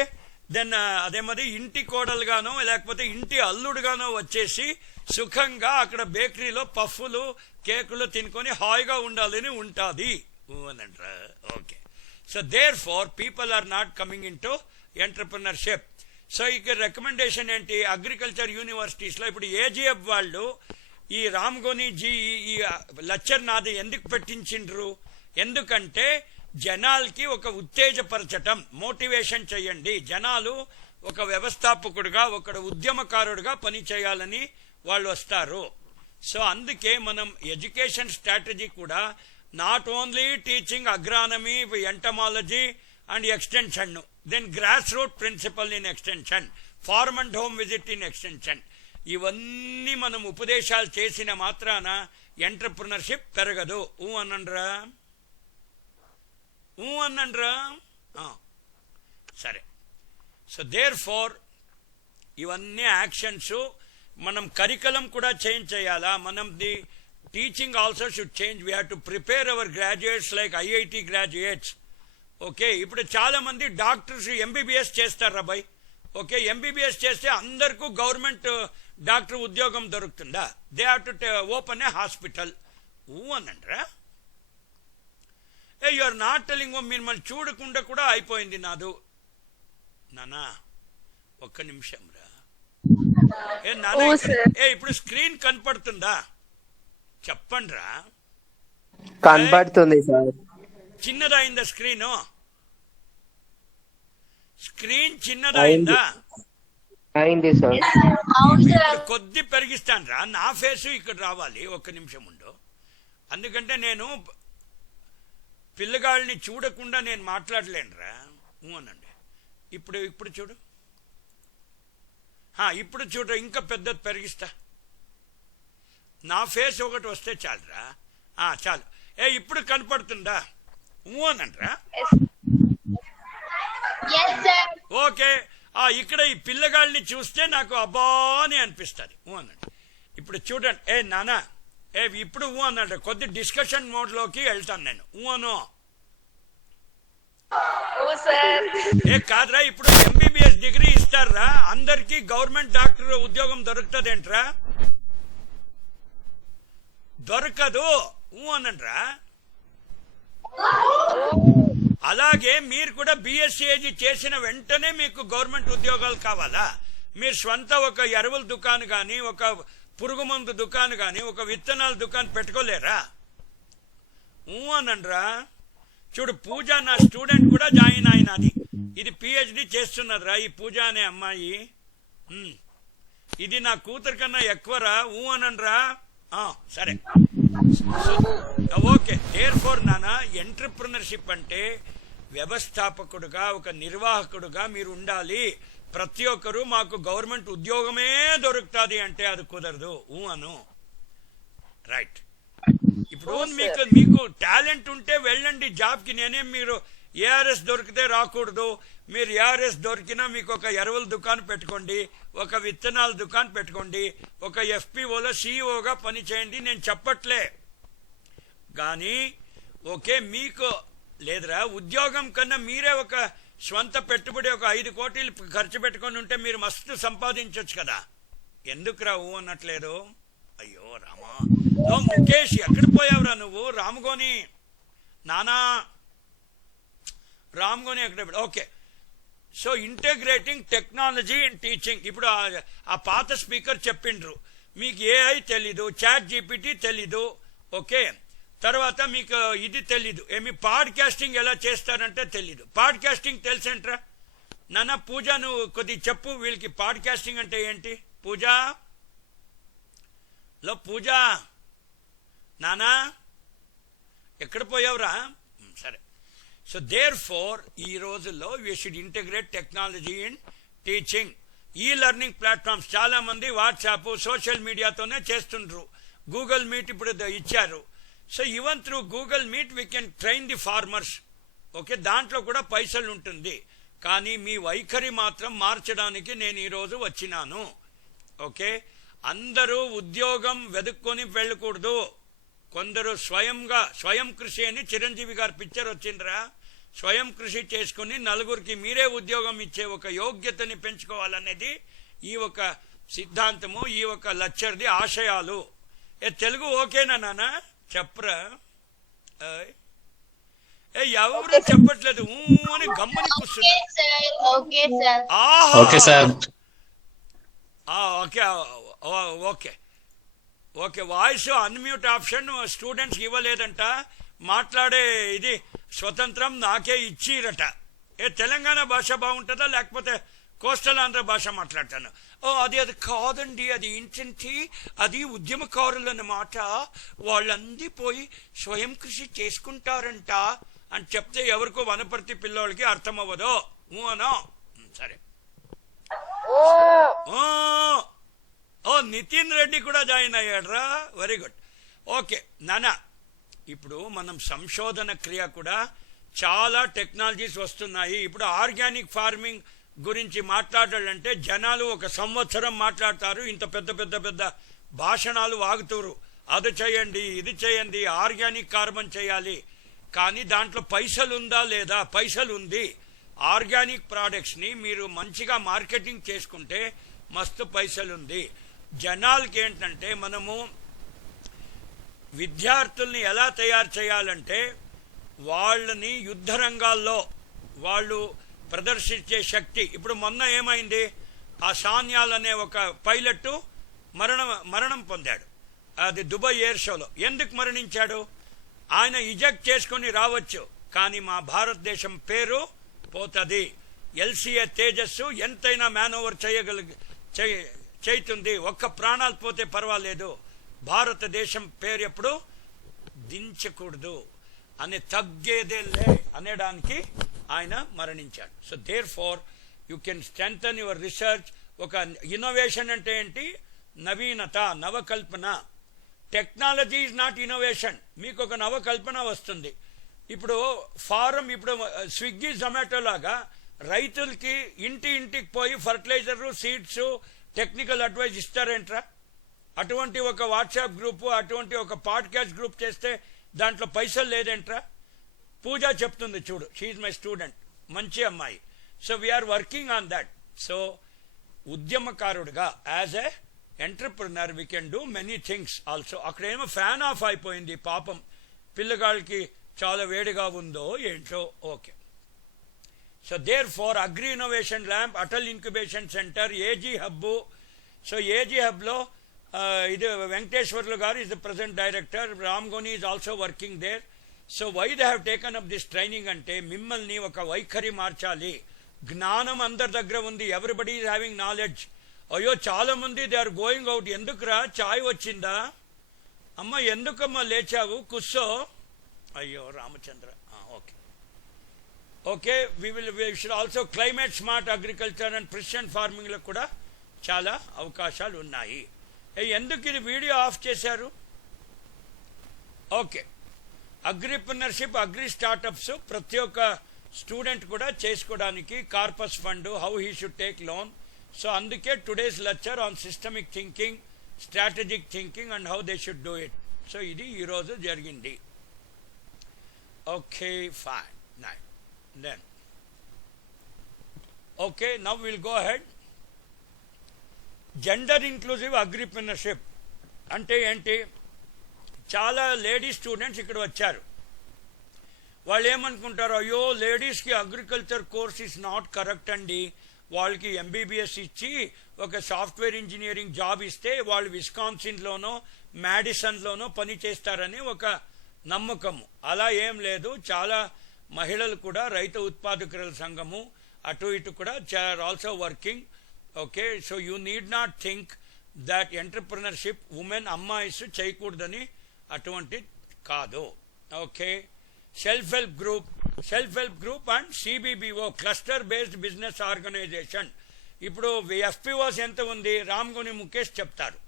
దెన్ అదే మరి ఇంటి కోడలుగానో లేకపోతే ఇంటి అల్లుడుగానో వచ్చేసి సుఖంగా అక్కడ బేకరీలో పఫ్ఫులు కేకులు తినుకొని హాయిగా ఉండాలని ఉంటుంది. అనండ్రా. Okay, so therefore people are not coming into entrepreneurship. So ఇక్కడ రికమెండేషన్ ఏంటి? అగ్రికల్చర్ యూనివర్సిటీస్లో ఇప్పుడు ఏజీఎఫ్ వాళ్ళు ఈ రామ్గోనీజీ ఈ లెక్చర్ నాది ఎందుకు పెట్టించిండ్రు? ఎందుకంటే జనాలకి ఒక ఉత్తేజపరచటం, మోటివేషన్ చేయండి. జనాలు ఒక వ్యవస్థాపకుడుగా, ఒక ఉద్యమకారుడుగా పని చేయాలని వాళ్ళు వస్తారు. సో అందుకే మనం ఎడ్యుకేషన్ స్ట్రాటజీ కూడా not only teaching agronomy, entomology and extension, then grass root principle in extension, farm and home visit in extension, ఇవన్నీ మనం ఉపదేశాలు చేసిన మాత్రాన ఎంటర్ప్రినర్షిప్ పెరగదు. అనండ్రా సరే. సో దేర్ ఫోర్ ఇవన్నీ యాక్షన్స్ మనం కరికులం కూడా చేంజ్ చేయాలా. మనం the teaching also should change. We have to prepare our graduates like IIT graduates. Okay, ఇప్పుడు చాలా మంది డాక్టర్స్ ఎంబీబీఎస్ చేస్తారు అబ్బాయి. ఓకే, ఎంబీబీఎస్ చేస్తే అందరికీ గవర్నమెంట్ డాక్టర్ ఉద్యోగం దొరుకుతుందా? They have to open a hospital. అనండ్రా యు ఆర్ నాట్ టెలింగ్. మిమ్మల్ని చూడకుండా కూడా అయిపోయింది నాదు. నానా ఒక్క నిమిషం రా. ఇప్పుడు స్క్రీన్ కనపడుతుందా? చెప్పండి రా. కనపడుతుంది సార్. చిన్నదైందా స్క్రీను? స్క్రీన్ చిన్నదైందా? అయింది సార్. కొద్ది పెరిగిస్తాను రా. నా ఫేసు ఇక్కడ రావాలి. ఒక్క నిమిషం ఉండు. అందుకంటే నేను పిల్లగాళ్ళని చూడకుండా నేను మాట్లాడలేను రా. అనండి. ఇప్పుడు చూడు. ఇప్పుడు చూడు, ఇంకా పెద్దది పెరిగిస్తా. నా ఫేస్ ఒకటి వస్తే చాలురా. చాలు. ఇప్పుడు కనపడుతుందా? అనండ్రా. ఓకే, ఇక్కడ ఈ పిల్లగాళ్ళని చూస్తే నాకు అబ్బా అని అనిపిస్తుంది. అనండి. ఇప్పుడు చూడండి. నానా ఇప్పుడు అన్నాడు. కొద్ది డిస్కషన్ మోడ్ లోకి వెళ్తాను నేను. అను కాదురా. ఇప్పుడు ఎంబీబీఎస్ డిగ్రీ ఇస్తారా? అందరికి గవర్నమెంట్ డాక్టర్ ఉద్యోగం దొరుకుతుందేంట్రా? దొరకదు. అనండ్రా. అలాగే మీరు కూడా బిఎస్సీ చేసిన వెంటనే మీకు గవర్నమెంట్ ఉద్యోగాలు కావాలా? మీరు స్వంత ఒక ఎరువుల దుకాణం కానీ, ఒక పురుగు మందు దుకాణం కానీ, ఒక విత్తనాల దుకాణం పెట్టుకోలేరా? అనండ్రా. చూడు, పూజ నా స్టూడెంట్ కూడా జాయిన్ అయినది. ఇది పిహెచ్డి చేస్తున్నదిరా ఈ పూజ అనే అమ్మాయి. ఇది నా కూతురు కన్నా ఎక్కువరా. అనండ్రా. సరే. ఓకే, దేర్ ఫోర్ నానా ఎంటర్ప్రినర్షిప్ అంటే వ్యవస్థాపకుడుగా, ఒక నిర్వాహకుడుగా మీరు ఉండాలి. ప్రతి ఒక్కరు మాకు గవర్నమెంట్ ఉద్యోగమే దొరుకుతుంది అంటే అది కుదరదు. అను. రైట్. ఇప్పుడు మీకు టాలెంట్ ఉంటే వెళ్ళండి జాబ్కి. నేనేం మీరు ఏఆర్ఎస్ దొరికితే రాకూడదు. మీరు ఏఆర్ఎస్ దొరికినా మీకు ఒక ఎరువుల దుకాణం పెట్టుకోండి, ఒక విత్తనాల దుకాణం పెట్టుకోండి, ఒక ఎఫ్పిఓలో సిఇఓగా పని చేయండి. నేను చెప్పట్లే కానీ ఓకే, మీకు లేదురా ఉద్యోగం కన్నా మీరే ఒక స్వంత పెట్టుబడి ఒక 5 కోట్లు ఖర్చు పెట్టుకొని ఉంటే మీరు మస్తు సంపాదించవచ్చు కదా. ఎందుకు రావు అన్నట్లేదు? అయ్యో రామా. ముఖేష్ ఎక్కడ పోయావురా నువ్వు? రామగోని నానా, రామగోని ఎక్కడ? Okay. So integrating technology in teaching. ఇప్పుడు ఆ పాత స్పీకర్ చెప్పిండ్రు మీకు ఏఐ తెలీదు, చాట్ జీపీటీ తెలీదు. ఓకే, తర్వాత మీకు ఇది తెలీదు, ఏమి పాడ్కాస్టింగ్ ఎలా చేస్తారంటే తెలీదు. పాడ్కాస్టింగ్ తెలుసంట్రా? నాన్న పూజ నువ్వు కొద్దిగా చెప్పు వీళ్ళకి పాడ్కాస్టింగ్ అంటే ఏంటి. పూజ పూజ నానా ఎక్కడ పోయావురా? సరే. సో దేర్ ఫోర్ ఈ రోజుల్లో we should integrate technology in teaching. ఈ లెర్నింగ్ ప్లాట్ఫామ్స్ చాలా మంది వాట్సాప్, సోషల్ మీడియాతోనే చేస్తుండ్రు. గూగుల్ మీట్ ఇప్పుడు ఇచ్చారు. So even through Google meet we can train the farmers. Okay, దాంట్లో కూడా పైసలు ఉంటుంది. కానీ మీ వైఖరి మాత్రం మార్చడానికి నేను ఈరోజు వచ్చినాను. ఓకే, అందరూ ఉద్యోగం వెతుక్కొని వెళ్ళకూడదు. కొందరు స్వయం కృషి అని చిరంజీవి గారి పిక్చర్ వచ్చిండ్రా. స్వయం కృషి చేసుకుని నలుగురికి మీరే ఉద్యోగం ఇచ్చే ఒక యోగ్యతని పెంచుకోవాలనేది ఈ ఒక సిద్ధాంతము, ఈ ఒక లెక్చర్ది ఆశయాలు. తెలుగు ఓకేనా నాన్న? చెప్పరా? ఎవరు చెప్పట్లేదు అని గమ్మని కూర్చున్నారు. Okay. Okay, voice unmute option స్టూడెంట్స్కి ఇవ్వలేదంట. మాట్లాడే ఇది స్వతంత్రం నాకే ఇచ్చిరట. తెలంగాణ భాష బాగుంటుందా లేకపోతే కోస్టల్ ఆంధ్ర భాష మాట్లాడతాను? అది కాదండి, అది ఏంటంటే అది ఉద్యమకారులన్నమాట, వాళ్ళందీ పోయి స్వయం కృషి చేసుకుంటారంట అని చెప్తే ఎవరికో వనపర్తి పిల్లోళ్ళకి అర్థం అవ్వదు. అనో సరే. నితిన్ రెడ్డి కూడా జాయిన్ అయ్యాడ్రా, వెరీ గుడ్. ఓకే నానా, ఇప్పుడు మనం సంశోధన క్రియ కూడా చాలా టెక్నాలజీస్ వస్తున్నాయి. ఇప్పుడు ఆర్గానిక్ ఫార్మింగ్ గురించి మాట్లాడాలంటే జనాలు 1 సంవత్సరం మాట్లాడతారు, ఇంత పెద్ద పెద్ద పెద్ద భాషణాలు వాగుతారు. అది చేయండి, ఇది చేయండి, ఆర్గానిక్ కార్బన్ చేయాలి. కానీ దాంట్లో పైసలు ఉందా లేదా? పైసలు ఉంది. ఆర్గానిక్ ప్రోడక్ట్స్ని మీరు మంచిగా మార్కెటింగ్ చేసుకుంటే మస్తు పైసలు ఉంది. జనాలకి ఏంటంటే మనము విద్యార్థుల్ని ఎలా తయారు చేయాలంటే వాళ్ళని యుద్ధ రంగాల్లో వాళ్ళు ప్రదర్శించే శక్తి. ఇప్పుడు మొన్న ఏమైంది, ఆ సాన్యాల్ అనే ఒక పైలట్ మరణం పొందాడు. అది దుబాయ్ ఎయిర్ షోలో. ఎందుకు మరణించాడు? ఆయన ఇజెక్ట్ చేసుకొని రావచ్చు, కానీ మా భారతదేశం పేరు పోతుంది. ఎల్సీఏ తేజస్సు ఎంతైనా మ్యాన్ ఓవర్ చేస్తుంది. 1 ప్రాణాలు పోతే పర్వాలేదు, భారతదేశం పేరు ఎప్పుడు దించకూడదు అని తగ్గేదేలే అనేడానికి ఆయన మరణించాడు. So therefore you can strengthen your research. ఒక ఇన్నోవేషన్ అంటే ఏంటి? నవీనత, నవకల్పన. Technology is not innovation. మీకు ఒక నవకల్పన వస్తుంది. ఇప్పుడు ఇప్పుడు స్విగ్గీ జొమాటో లాగా రైతులకి ఇంటికి పోయి ఫర్టిలైజర్, సీడ్స్, టెక్నికల్ అడ్వైజ్ ఇస్తారేంట్రా? అటువంటి ఒక వాట్సాప్ గ్రూపు, అటువంటి ఒక పాడ్కాస్ట్ గ్రూప్ చేస్తే దాంట్లో పైసలు లేదేంట్రా? పూజ చెప్తుంది చూడు, షీఈ్ మై స్టూడెంట్, మంచి అమ్మాయి. So we are working on that. So ఉద్యమకారుడుగా as a entrepreneur we can do many things also. అక్కడేమో ఫ్యాన్ ఆఫ్ అయిపోయింది పాపం, పిల్లగాళ్ళకి చాలా వేడిగా ఉందో ఏంటో. Okay, so therefore agri innovation lab, Atal incubation centre, AG hub. So AG హబ్లో ఇది Venkateswarlu garu is the present director. Ramgoni is also working there. So why they have taken up this training అంటే మిమ్మల్ని ఒక వైఖరి మార్చాలి. జ్ఞానం అందరి దగ్గర ఉంది, ఎవ్రీబడి ఈజ్ హ్యావింగ్ నాలెడ్జ్. అయ్యో చాలా మంది దే ఆర్ గోయింగ్ అవుట్. ఎందుకురా, చాయ్ వచ్చిందా? అమ్మ ఎందుకమ్మా లేచావు, కూర్చో. అయ్యో Ramachandra. Okay okay, we should also climate smart agriculture and precision farming లో కూడా చాలా అవకాశాలు ఉన్నాయి. ఎందుకు ఇది వీడియో ఆఫ్ చేశారు? ఓకే, అగ్రిప్రెన్యూర్షిప్, అగ్రి స్టార్టప్స్ ప్రతి ఒక్క స్టూడెంట్ కూడా చేసుకోవడానికి corpus fund, how he should take loan. So అందుకే today's lecture on systemic thinking, strategic thinking and how they should do it. So ఇది ఈరోజు జరిగింది. Okay fine, nine. Then okay, now will go ahead. Gender inclusive agripreneurship అంటే ఏంటి? చాలా lady students ఇక్కడ వచ్చారు. వాళ్ళు ఏమనుకుంటారు, అయ్యో లేడీస్కి agriculture course is not correct అండి, వాళ్ళకి ఎంబీబీఎస్ ఇచ్చి ఒక సాఫ్ట్వేర్ ఇంజనీరింగ్ జాబ్ ఇస్తే వాళ్ళు విస్కాన్సిన్లోనో మ్యాడిసన్లోనో పని చేస్తారని ఒక నమ్మకము. అలా ఏం లేదు. చాలా మహిళలు కూడా రైతు ఉత్పాదకుల సంఘము అటు ఇటు కూడా are also working. Okay, so you need not think that entrepreneurship women అమ్మాయిస్ చేయకూడదని అటువంటి కాదు. Okay, self help group and CBBO, cluster based business organisation. ఇప్పుడు ఎఫ్పిఓస్ ఎంత ఉంది? రామ్గోని ముఖేష్ చెప్తారు.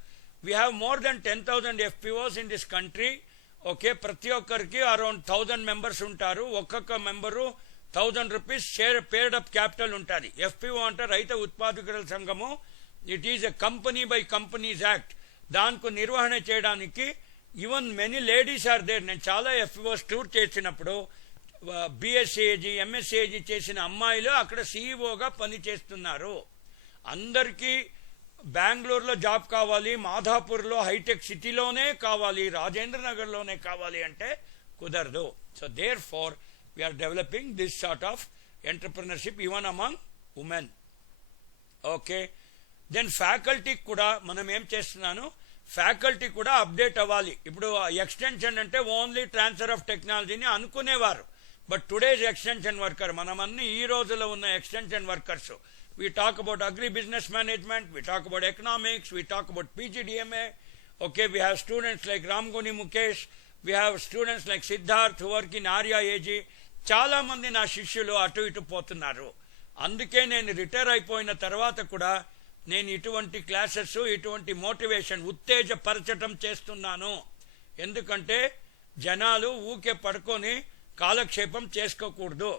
We have more than 10,000 FPOs in this country. Okay, ప్రతి ఒక్కరికి అరౌండ్ 1,000 మెంబర్స్ ఉంటారు. ఒక్కొక్క member 1,000 rupees share paid up capital ఉంటుంది. ఎఫ్పిఓ అంటే రైతు ఉత్పాదకుల సంఘము. It is a company by companies act. దానికి నిర్వహణ చేయడానికి even many ladies are there. నేను చాలా ఎఫ్పిఓస్ టూర్ చేసినప్పుడు బిఎస్సిఏజీ, ఎంఎస్సిఏజీ చేసిన అమ్మాయిలు అక్కడ సిఇఓగా పనిచేస్తున్నారు. అందరికీ బెంగళూరులో జాబ్ కావాలి, మాధాపూర్లో హైటెక్ సిటీలోనే కావాలి, రాజేంద్ర నగర్లోనే కావాలి అంటే కుదరదు. So therefore we're developing this sort of entrepreneurship even among women. Okay, then ఫ్యాకల్టీకి కూడా మనం ఏం చేస్తున్నాను, ఫ్యాకల్టీ కూడా అప్డేట్ అవ్వాలి. ఇప్పుడు ఎక్స్టెన్షన్ అంటే ఓన్లీ ట్రాన్స్ఫర్ ఆఫ్ టెక్నాలజీని అనుకునేవారు, బట్ టుడేస్ ఎక్స్టెన్షన్ వర్కర్, మనమన్నీ ఈ రోజులో ఉన్న extension workers. We talk about agri-business management, we talk about economics, we talk about PGDMA. Okay, we have students like Ramgoni Mukesh, we have students like Siddharth who work in Arya AG. చాలా మంది నా శిష్యులు అటు ఇటు పోతున్నారు. అందుకే నేను retire అయిపోయిన తర్వాత కూడా నేను ఇటువంటి క్లాసెస్, ఇటువంటి మోటివేషన్, ఉత్తేజపరచటం చేస్తున్నాను. ఎందుకంటే జనాలు ఊకే పడుకొని కాలక్షేపం చేసుకోకూడదు.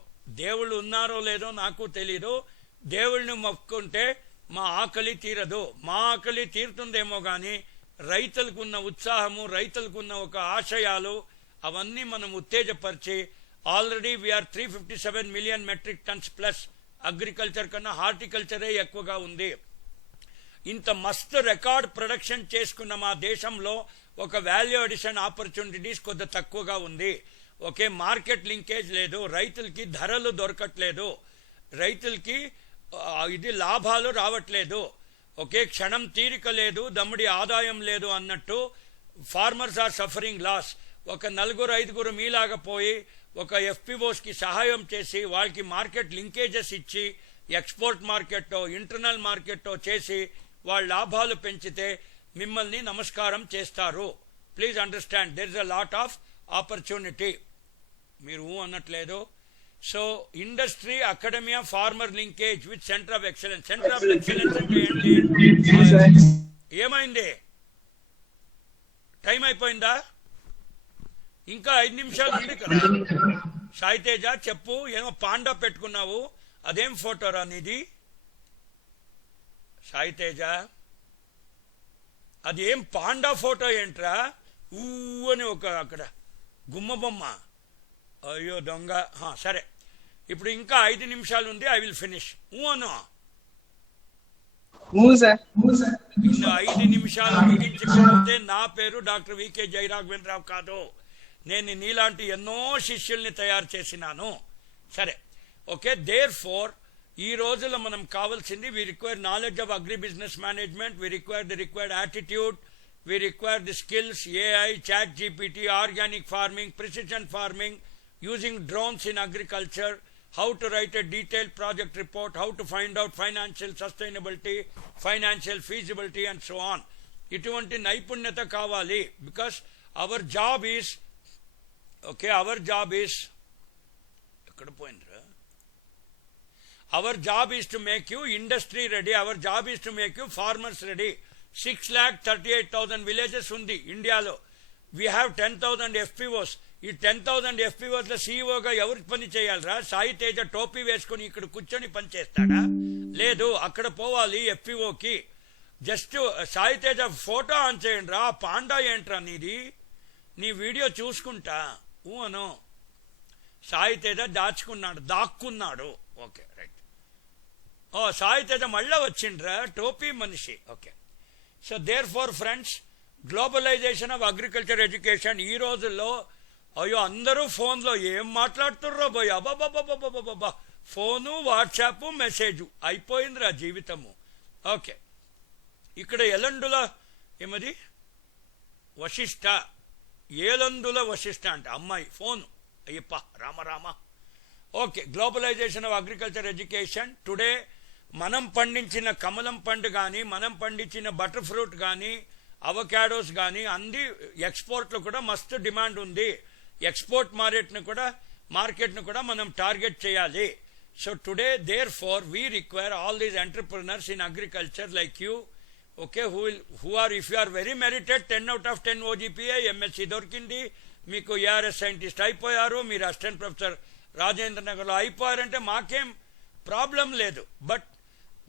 దేవుళ్ళు ఉన్నారో లేదో నాకు తెలీదు, దేవుళ్ళని మొక్కుకుంటే మా ఆకలి తీరదు. మా ఆకలి తీరుతుందేమో కానీ రైతులకున్న ఉత్సాహము, రైతులకున్న ఒక ఆశయాలు అవన్నీ మనం ఉత్తేజపరిచి, already we're 357 million metric tons plus. Agriculture కన్నా హార్టికల్చరే ఎక్కువగా ఉంది. ఇంత మస్తు రికార్డ్ ప్రొడక్షన్ చేసుకున్న మా దేశంలో ఒక వాల్యూ అడిషన్ ఆపర్చునిటీస్ కొద్ది తక్కువగా ఉంది. ఓకే, మార్కెట్ లింకేజ్ లేదు, రైతులకి ధరలు దొరకట్లేదు, రైతులకి ఇది లాభాలు రావట్లేదు. ఒకే క్షణం తీరిక లేదు, దమ్ముడి ఆదాయం లేదు అన్నట్టు ఫార్మర్స్ ఆర్ సఫరింగ్ లాస్. ఒక 4-5 మీలాగా పోయి ఒక ఎఫ్పిఓస్కి సహాయం చేసి వాళ్ళకి మార్కెట్ లింకేజెస్ ఇచ్చి ఎక్స్పోర్ట్ మార్కెట్టో ఇంటర్నల్ మార్కెట్టో చేసి వాళ్ళ లాభాలు పెంచితే మిమ్మల్ని నమస్కారం చేస్తారు. Please understand, there is a lot of opportunity. మీరు అన్నట్లేదు. So industry, academia, farmer linkage with centre of excellence. Centre of excellence అంటే ఏంటి? ఏమైంది? టైం అయిపోయిందా? ఇంకా 5 నిమిషాలు ఉంది కదా. సాయితేజ చెప్పు, ఏమో పాండా పెట్టుకున్నావు, అదేం ఫోటోరా నీది? సాయితేజ, అదేం పాండా ఫోటో ఏంట్రా? ఊ అని ఒక అక్కడ గుమ్మ బొమ్మ. అయ్యో దొంగ. సరే, ఇప్పుడు ఇంకా 5 నిమిషాలు ఉంది. I will finish. అను. ఇನ್ನು 5 నిమిషాలు ముగించకపోతే నా పేరు డాక్టర్ వికే జయరాఘవేంద్రరావు కాదు. నేను నీలాంటి ఎన్నో శిష్యుల్ని తయారు చేసినాను. సరే, ఓకే. దేర్ ఫోర్ ఈ రోజుల్లో మనం కావాల్సింది, we require knowledge of agri business management, we require the required attitude, we require the skills, AI, chat GPT, organic farming, precision farming, using drones in agriculture, how to write a detailed project report, how to find out financial sustainability, financial feasibility and so on. ఇటువంటి నైపుణ్యత కావాలి. Because our job is, okay, our job is, ఎక్కడ పోయిందిరా? Our job is to make you industry ready, our job is to make you farmers ready. 6,38,000 villages ఉంది ఇండియాలో. We have 10,000 FPOs. ఈ 10,000 ఎఫ్పిఓస్లో సీఈఓగా ఎవరు పని చేయాలరా? సాయి తేజ టోపీ వేసుకుని ఇక్కడ కూర్చొని పని చేస్తాడా? లేదు, అక్కడ పోవాలి ఎఫ్పిఓకి. Just Sai Teja photo on చేయండి రా. పాండా ఏంట్రా నీది? నీ వీడియో చూసుకుంటా. అను. సాయి తేజ దాక్కున్నాడు. Okay, right. సాయి తేజ మళ్ళా వచ్చిండ్రా, టోపీ మనిషి. Okay. So therefore friends, globalisation of agriculture education. ఈ రోజుల్లో అయ్యో అందరూ ఫోన్లో ఏం మాట్లాడుతుర్రో పోయి, అబ్బాబాబాబాబాబా, ఫోను, వాట్సాప్, మెసేజ్ అయిపోయిందిరా జీవితము. ఓకే, ఇక్కడ ఎలండుల ఏమది వశిష్ట, ఏలందుల వశిష్ట అంటే అమ్మాయి ఫోను. అయ్యప్ప రామరామ. Okay, globalisation of agriculture education. Today మనం పండించిన కమలం పండు కానీ, మనం పండించిన బటర్ ఫ్రూట్ కానీ, అవకాడోస్ కానీ అంది ఎక్స్పోర్ట్లో కూడా మస్తు డిమాండ్ ఉంది. ఎక్స్పోర్ట్ మార్కెట్ను కూడా మనం టార్గెట్ చేయాలి. So today therefore we require all these entrepreneurs in agriculture like you. Okay, who are, if you are very merited, 10 out of 10 OGPA, MSc దొరికింది మీకు, ఏఆర్ఎస్ సైంటిస్ట్ అయిపోయారు, మీరు అసిస్టెంట్ ప్రొఫెసర్ రాజేంద్ర నగర్లో అయిపోయారంటే మాకేం ప్రాబ్లం లేదు. But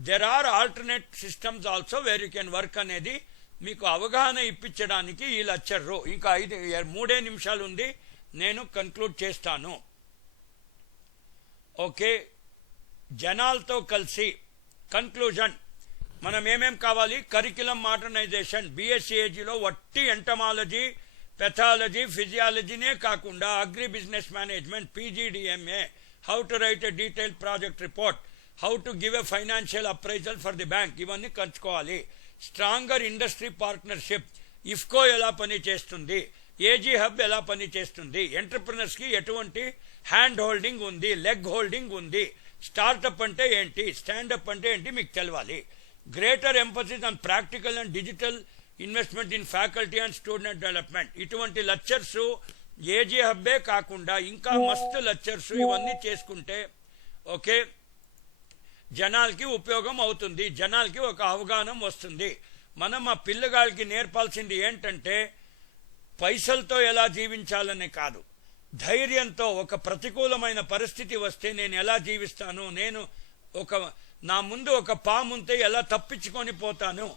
there are alternate systems also where you can work అనేది మీకు అవగాహన ఇప్పించడానికి ఈ లెక్చర్రు. ఇంకా 3 నిమిషాలు ఉంది, నేను కన్క్లూడ్ చేస్తాను. ఓకే, జనాలతో కలిసి కన్క్లూజన్ మనం ఏమేం కావాలి? Curriculum modernisation. బిఎస్సిఏజీలో వట్టి ఎంటమాలజీ, పెథాలజీ, ఫిజియాలజీనే కాకుండా agri business management, PGDMA, how to write a detailed project report, how to give a financial appraisal for the bank, ఇవన్నీ కలుసుకోవాలి. Stronger industry partnership. ఇఫ్కో ఎలా పని చేస్తుంది, ఏజీ హబ్ ఎలా పని చేస్తుంది, ఎంటర్ప్రినర్స్కి ఎటువంటి హ్యాండ్ హోల్డింగ్ ఉంది, లెగ్ హోల్డింగ్ ఉంది, స్టార్టప్ అంటే ఏంటి, స్టాండప్ అంటే ఏంటి మీకు తెలవాలి. Greater emphasis on practical and digital investment in faculty and student development. ఇటువంటి లెక్చర్స్ ఏజీ హబ్బే కాకుండా ఇంకా మస్తు లెక్చర్స్ ఇవన్నీ చేసుకుంటే ఓకే జనాలకి ఉపయోగం అవుతుంది, జనాలకి ఒక అవగాహన వస్తుంది. మనం ఆ పిల్లగాళ్ళకి నేర్పాల్సింది ఏంటంటే పైసలతో ఎలా జీవించాలని కాదు, ధైర్యంతో ఒక ప్రతికూలమైన పరిస్థితి వస్తే నేను ఎలా జీవిస్తాను, నేను నా ముందు ఒక పాము ఉంటే ఎలా తప్పించుకొని పోతాను.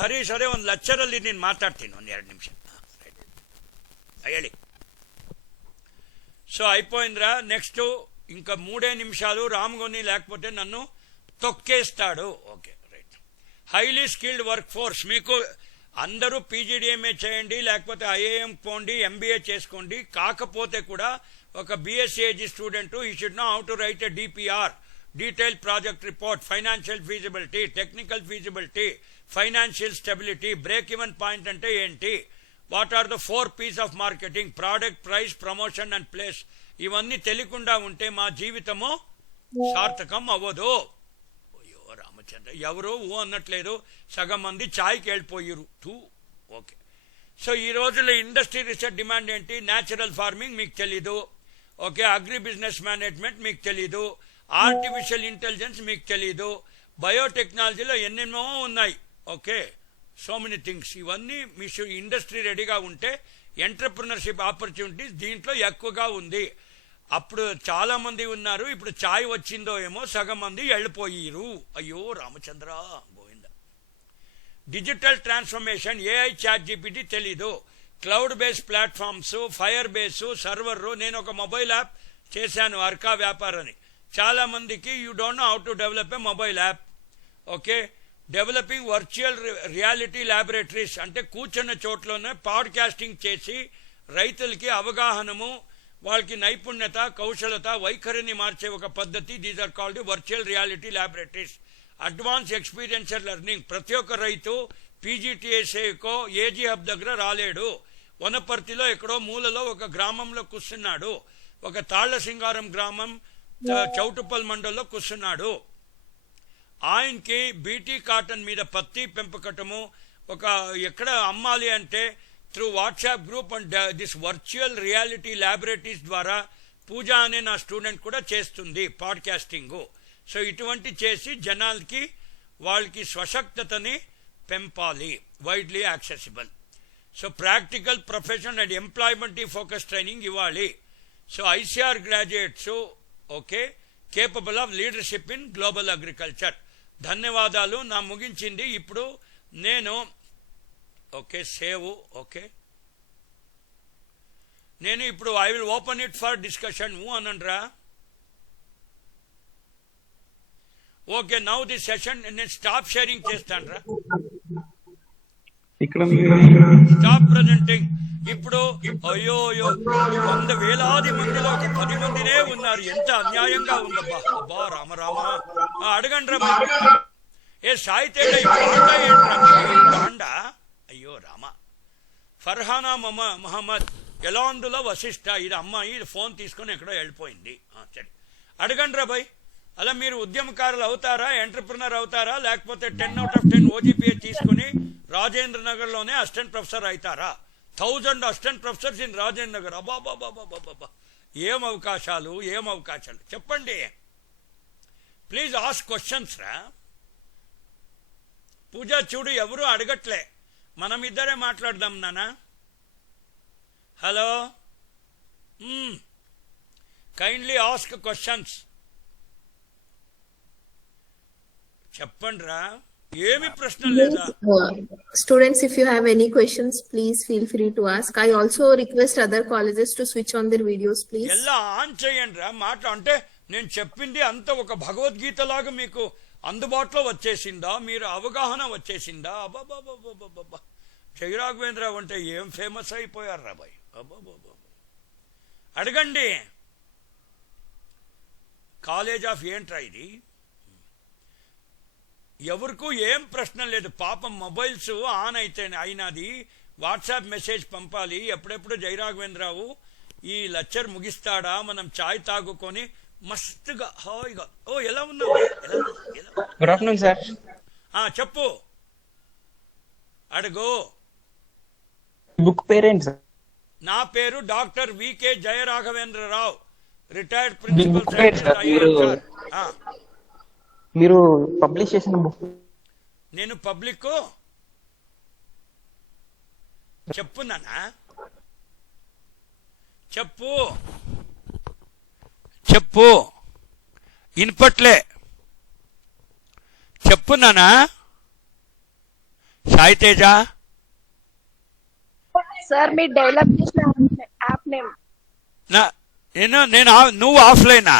ಹರೀಶ್ ಅವರೇ ಒಂದು ಲೆಕ್ಚರಲ್ಲಿ ನೀನು ಮಾತಾಡ್ತೀನಿ ಒಂದು 2 ನಿಮಿಷ ಹೇಳಿ. సో అయిపోయిందిరా. నెక్స్ట్ ఇంకా 3 నిమిషాలు. రామ్గోని లేకపోతే నన్ను తొక్కేస్తాడు. Okay right. Highly skilled workforce. మీకు అందరూ పీజీడీఎంఏ చేయండి, లేకపోతే ఐఏఎం పోండి, ఎంబీఏ చేసుకోండి. కాకపోతే కూడా ఒక BSc Ag student he should know how to write a DPR, detail project report, financial feasibility, technical feasibility, financial stability, break even point అంటే ఏంటి, what are the 4 P's of marketing, product, price, promotion and place. ఇవన్నీ తెలియకుండా ఉంటే మా జీవితము సార్థకం అవ్వదు. అయ్యో రామచంద్ర, ఎవరో అన్నట్లేదు, సగం మంది ఛాయ్కి వెళ్ళిపోయారు. ఓకే. సో ఈ రోజుల్లో ఇండస్ట్రీ రీసెర్చ్ డిమాండ్ ఏంటి, న్యాచురల్ ఫార్మింగ్ మీకు తెలీదు, ఓకే, అగ్రి బిజినెస్ మేనేజ్మెంట్ మీకు తెలీదు, ఆర్టిఫిషియల్ ఇంటెలిజెన్స్ మీకు తెలీదు, బయోటెక్నాలజీలో ఎన్నెన్నో ఉన్నాయి. Okay, so many things. ఇవన్నీ మీ ఇండస్ట్రీ రెడీగా ఉంటే ఎంటర్ప్రినర్షిప్ ఆపర్చునిటీస్ దీంట్లో ఎక్కువగా ఉంది. అప్పుడు చాలా మంది ఉన్నారు, ఇప్పుడు ఛాయ్ వచ్చిందో ఏమో సగం మంది వెళ్ళిపోయారు. అయ్యో Ramachandra Govinda. Digital transformation, AI, chat GPT తెలీదు, cloud based platforms, Firebase, server. నేను ఒక మొబైల్ యాప్ చేశాను, అర్కా వ్యాపార్ అని. చాలా మందికి you don't know how to develop a mobile app. Okay, developing virtual reality laboratories అంటే కూర్చున్న చోట్లోనే పాడ్కాస్టింగ్ చేసి రైతులకి అవగాహనము, వాళ్ళకి నైపుణ్యత, కౌశలత, వైఖరిని మార్చే ఒక పద్ధతి. These are called virtual reality laboratories. Advance experiential learning. ప్రతి ఒక్క రైతు పీజీటీఎస్ఏకో ఏజీ హబ్ దగ్గర రాలేడు. వనపర్తిలో ఎక్కడో మూలలో ఒక గ్రామంలో కూర్చున్నాడు, ఒక తాళ్ల సింగారం గ్రామం చౌటుప్పల్ మండలంలో కూర్చున్నాడు. ఆయనకి బీటీ కాటన్ మీద పత్తి పెంపకటము ఒక ఎక్కడ అమ్మాలి అంటే through WhatsApp group and this virtual reality laboratories ద్వారా పూజ అనే నా స్టూడెంట్ కూడా చేస్తుంది పాడ్కాస్టింగ్. సో ఇటువంటి చేసి జనాలకి వాళ్ళకి స్వశక్తతని పెంపాలి, widely accessible. So practical, professional and employment focus training ఇవ్వాలి. So ICR graduates okay capable of leadership in global agriculture. ధన్యవాదాలు. నా ముగించింది. ఇప్పుడు నేను ఓకే సేవ్ ఓకే నేను ఇప్పుడు I will open it for discussion అనండ్రా. ఓకే, నౌ ది సెషన్ నేను stop sharing చేస్తాను. Stop presenting. ఇప్పుడు అయ్యో 100,000 మందిలో 10 మందినే ఉన్నారు. ఎంత అన్యాయంగా ఉందబ్బా. అబ్బా రామరామ. అడగండి రా. ఏ సాయితేడ ఏంట్రా? అయ్యో రామ. ఫర్హానా మహమ్మద్ ఎలాందులో వశిష్ట. ఇది అమ్మాయి, ఇది ఫోన్ తీసుకొని ఎక్కడో వెళ్ళిపోయింది. సరే అడగండి రా భయ్. అలా మీరు ఉద్యమకారులు అవుతారా, ఎంటర్ప్రినర్ అవుతారా, లేకపోతే 10 out of 10 ఓజీపీఏ తీసుకుని రాజేంద్ర నగర్ లోనే అసిస్టెంట్ ప్రొఫెసర్ అవుతారా? 1000 assistant professors in Rajendra Nagar. అబాబాబాబాబాబా, ఏం అవకాశాలు, ఏం అవకాశాలు చెప్పండి. ప్లీజ్ ఆస్క్ క్వశ్చన్స్ రా. పూజ చూడు, ఎవరు అడగట్లే, మనం ఇద్దరే మాట్లాడదాం నానా. Hello, kindly ask questions. చెప్పండి రా, ఏమి ప్రశ్న లేదా? Students, if you have any questions, please feel free to ask. I also request other colleges to switch on their videos, please. ఎలా ఆన్ చేయండి రా. మాట అంటే నేను చెప్పింది అంత ఒక భగవద్గీత లాగా మీకు అందుబాటులో వచ్చేసిందా, మీరు అవగాహన వచ్చేసిందా? అబ్బాబాబాబాబా, జయరాఘవేంద్రరావు అంటే ఏం ఫేమస్ అయిపోయారు రా బాయ్. అబ్బాబాబా, అడగండి. కాలేజ్ ఆఫ్ ఏంట్రా ఇది? ఎవరికూ ఏం ప్రశ్న లేదు. పాపం మొబైల్స్ ఆన్ అయితే అయినది వాట్సాప్ మెసేజ్ పంపాలి. ఎప్పుడెప్పుడు జయరాఘవేంద్రరావు ఈ లెక్చర్ ముగిస్తాడా, మనం చాయ్ తాగుకొని మస్తుగా హాయిగా. ఓ ఎలా ఉన్నావు? Good afternoon sir. చెప్పు, అడుగు. బుక్ పేరేంటి సార్? నా పేరు doctor VK Jayaraghavendra Rao, retired principal book పేరు సార్. మీరు పబ్లిష్ చేసిన బుక్. నేను పబ్లిక్ చెప్పున్నానా? చెప్పు చెప్పు, ఇన్పట్లే చెప్పున్నానా? సాయి తేజ సార్ మీరు డెవలప్ చేసిన యాప్ నేమ్. నువ్వు ఆఫ్లైనా?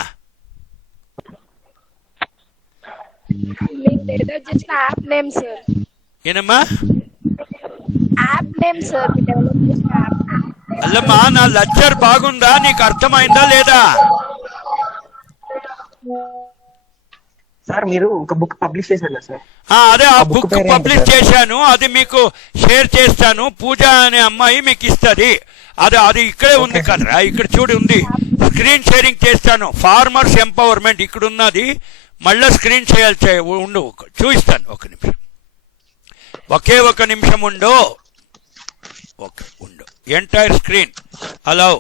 మీరు డెవలప్ చేసిన యాప్ నేమ్ సార్. ఏనమ్మా? యాప్ నేమ్ సార్, మీరు డెవలప్ చేసిన యాప్. అల్లమ్మా, నా లెక్చర్ బాగుందా? నీకు అర్థమైందా లేదా? సార్ మీరు ఒక బుక్ పబ్లిష్ చేశారు సార్. అదే ఆ బుక్ పబ్లిష్ చేశాను, అది మీకు షేర్ చేస్తాను. పూజ అనే అమ్మాయి మీకు ఇస్తుంది. అది ఇక్కడే ఉంది కదరా, ఇక్కడ చూడు ఉంది. స్క్రీన్ షేరింగ్ చేస్తాను. ఫార్మర్స్ ఎంపవర్మెంట్ ఇక్కడ ఉన్నది. మళ్ళా స్క్రీన్ షేర్ ఉండు, చూపిస్తాను. ఒక నిమిషం, ఒక నిమిషం ఉండు. ఓకే ఉండు. Entire screen allow.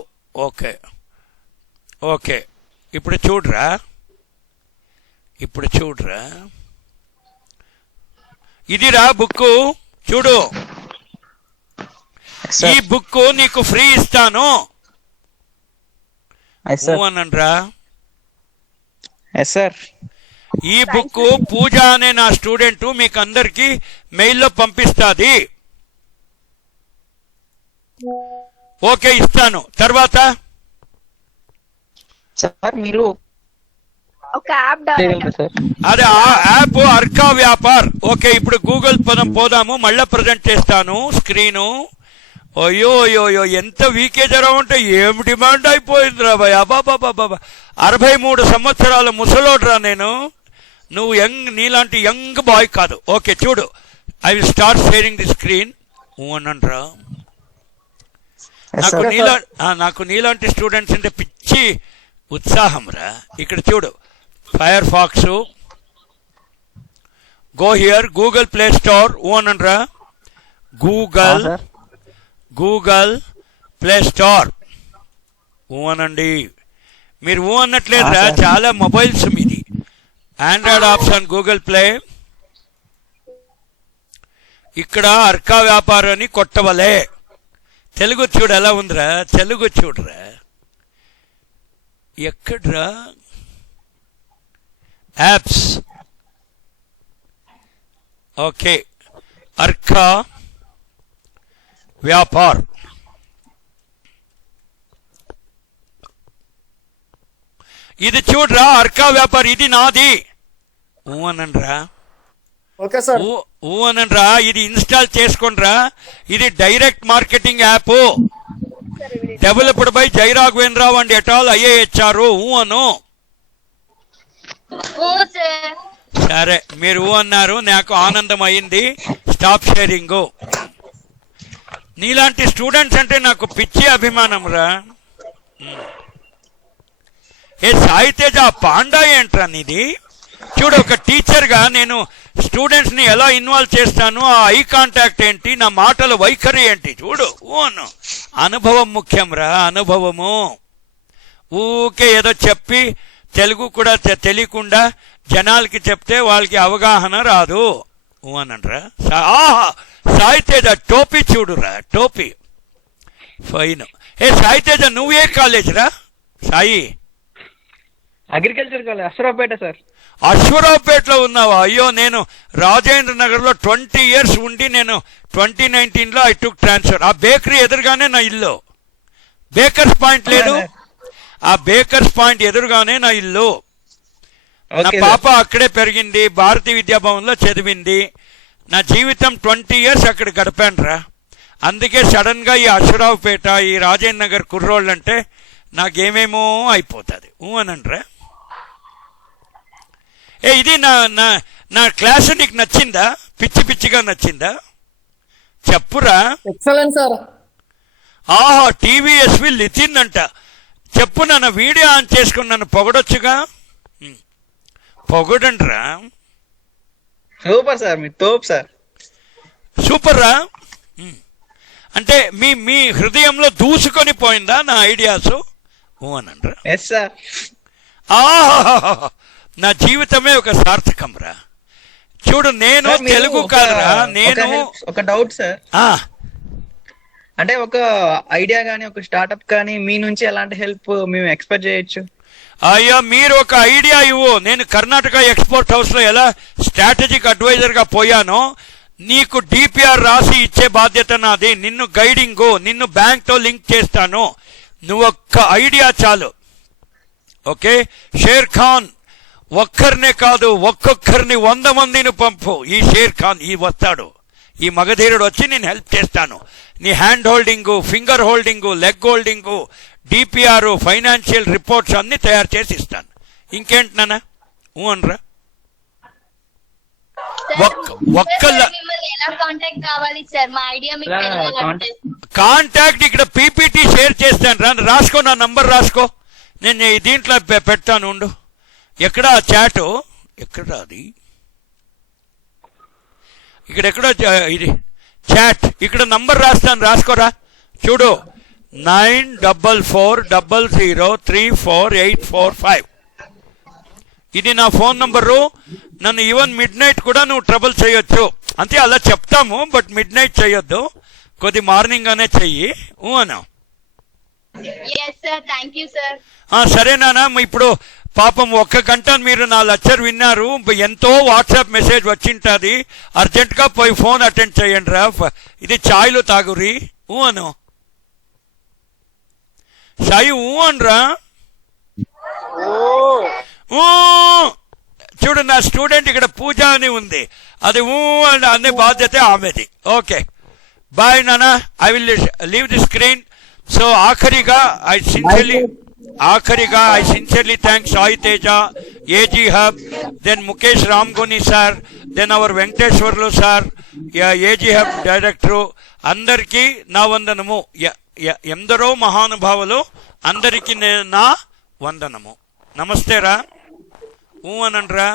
Okay okay, ఇప్పుడు చూడరా, ఇదిరా బుక్, చూడు. ఈ బుక్ నీకు ఫ్రీ ఇస్తాను అనండ్రా. ఈ బుక్ పూజ అనే నా స్టూడెంట్ మీకు అందరికి మెయిల్లో పంపిస్తాది. ఓకే ఇస్తాను. తర్వాత సార్ మీరు ఒక యాప్ డెవలప్. అదే ఆ యాప్ అర్కా వ్యాపార్. ఓకే, ఇప్పుడు గూగుల్ పదం పోదాము. మళ్ళా ప్రజెంట్ చేస్తాను స్క్రీను. అయ్యో ఎంత వీకేజరా ఉంటే ఏం డిమాండ్ అయిపోయిందిరా భయ్. అబాబాబాబా, 63 సంవత్సరాల ముసలోడ్రా నేను. నువ్వు నీలాంటి యంగ్ బాయ్ కాదు. ఓకే చూడు, I will start sharing the screen అనండ్రా. నాకు నీలాంటి స్టూడెంట్స్ అంటే పిచ్చి ఉత్సాహం రా. ఇక్కడ చూడు, Firefox, go here, Google play store అనండ్రా. గూగుల్ ప్లే స్టోర్ అనండి. మీరు అన్నట్లేదురా, చాలా మొబైల్స్ మీది. Android option Google play. ఇక్కడ అర్కా వ్యాపారం అని కొట్టవలే. తెలుగు చూడు ఎలా ఉందిరా, తెలుగు చూడరా. ఎక్కడ్రా యాప్స్? ఓకే, అర్కా వ్యాపార్. ఇది చూడరా, అర్కా వ్యాపార్, ఇది నాది అనండ్రా. అనండ్రా, ఇది ఇన్స్టాల్ చేసుకోండిరా. ఇది direct marketing app, developed by Jayaraghavendra Rao and et al IAHR. అను. సరే, మీరు అన్నారు, నాకు ఆనందం అయింది. Stop sharing. నీలాంటి స్టూడెంట్స్ అంటే నాకు పిచ్చి అభిమానం రా. ఏ సాయి తేజ, పాండా ఏంట్రా నీది? చూడు, ఒక టీచర్గా నేను స్టూడెంట్స్ ని ఎలా ఇన్వాల్వ్ చేస్తాను, ఆ ఐ కాంటాక్ట్ ఏంటి, నా మాటల వైఖరి ఏంటి చూడు. అను. అనుభవం ముఖ్యం రా, అనుభవము. ఊకే ఏదో చెప్పి తెలుగు కూడా తెలియకుండా జనాలకి చెప్తే వాళ్ళకి అవగాహన రాదు అనండ్రా. సాయి తేజ, టోపీ చూడురా, టోపీ ఫైన్. ఏ సాయి తేజ, నువ్వే కాలేజ్ రా? Sai agriculture college, Aswaraopeta sir. అశ్వరావుపేటలో ఉన్నావా? అయ్యో, నేను రాజేంద్ర నగర్ లో 20 years ఉండి నేను 2019లో ఐ టుక్ ట్రాన్స్ఫర్. ఆ బేకరీ ఎదురుగానే నా ఇల్లు. బేకర్స్ పాయింట్ లేదు, ఆ బేకర్స్ పాయింట్ ఎదురుగానే నా ఇల్లు. నా పాప అక్కడే పెరిగింది, భారతీయ విద్యాభవన్ లో చదివింది. నా జీవితం 20 years అక్కడ గడిపాను రా. అందుకే సడన్ గా ఈ అశ్వరావుపేట, ఈ రాజేంద్ర నగర్ కుర్రోళ్ళు అంటే నాకేమేమో అయిపోతుంది అనండ్రా. ఇది నా క్లాసు నీకు నచ్చిందా? పిచ్చి పిచ్చిగా నచ్చిందా? చెప్పురా. Excellent sir. ఆహా, టీవీఎస్వి లితిన్ అంట. చెప్పు, నన్ను వీడియో ఆన్ చేసుకుని నన్ను పొగడొచ్చుగా. పొగడండ్రా. సూపర్ సార్, మీ తోపు సార్. సూపర్ రా. అంటే మీ మీ హృదయంలో దూసుకొని పోయిందా నా ఐడియాస్? అనండ్రా. Yes sir. నా జీవితమే ఒక సార్థకం రా. చూడు, నేను తెలుగు కాదురా, నేను ఒక డౌట్ సార్. అంటే ఒక ఐడియా గానీ, ఒక స్టార్ట్అప్ కానీ మీ నుంచి ఎలాంటి హెల్ప్ మేము ఎక్స్పెక్ట్ చేయొచ్చు? అయ్యా, మీరు ఒక ఐడియా ఇవ్వు. నేను కర్ణాటక ఎక్స్పోర్ట్ హౌస్ లో ఎలా స్ట్రాటజిక్ అడ్వైజర్ గా పోయానో, నీకు డిపిఆర్ రాసి ఇచ్చే బాధ్యత నాది. నిన్ను గైడింగ్, నిన్ను బ్యాంక్ తో లింక్ చేస్తాను. నువ్వు ఒక్క ఐడియా చాలు. ఓకే, షేర్ ఖాన్ ఒక్కరినే కాదు, ఒక్కొక్కరిని 100 మందిని పంపు. ఈ షేర్ ఖాన్ ఈ వస్తాడు, ఈ మగధీరుడు వచ్చి నేను హెల్ప్ చేస్తాను. నీ hand holding, finger holding, leg holding, DPR, financial reports అన్ని తయారు చేసి ఇస్తాను. ఇంకేంటి నాన్న? అనరా. కాంటాక్ట్ ఇక్కడ పీపీటీ షేర్ చేస్తాను రా. రాసుకో, నా నంబర్ రాసుకో. నేను దీంట్లో పెడతాను ఉండు. ఎక్కడ చాటు? ఎక్కడ అది? ఇక్కడ ఎక్కడో ఇది చాట్. ఇక్కడ నంబర్ రాస్తాను, రాసుకోరా. చూడు, 9440034845. ఇది నా ఫోన్ నంబరు. నన్ను ఈవెన్ మిడ్ నైట్ కూడా నువ్వు ట్రబుల్ చేయొచ్చు. అంతే, అలా చెప్తాము, బట్ మిడ్ నైట్ చేయొద్దు, కొద్ది మార్నింగ్ గానే చెయ్యి. అన్నా. సరే నాన్న. ఇప్పుడు పాపం 1 గంట మీరు నా లెక్చర్ విన్నారు. ఎంతో వాట్సాప్ మెసేజ్ వచ్చింటది. అర్జెంట్ గా పోయి ఫోన్ అటెండ్ చేయండి రా. ఇది ఛాయ్లు తాగురి. అను సాయి, అనరా. చూడు, నా స్టూడెంట్ ఇక్కడ పూజ అని ఉంది, అది అనే బాధ్యత ఆమెది. ఓకే, బాయ్ నానా. I will leave the screen. So ఆఖరిగా I sincerely thanks Sai Teja, AG hub, then Mukesh Ramgoni sir, then our Venkateswarlu sir, AG hub director, అందరికీ నా వందనము. ఎందరో మహానుభావులు, అందరికీ నా వందనము. నమస్తే రా. అనండ్రా.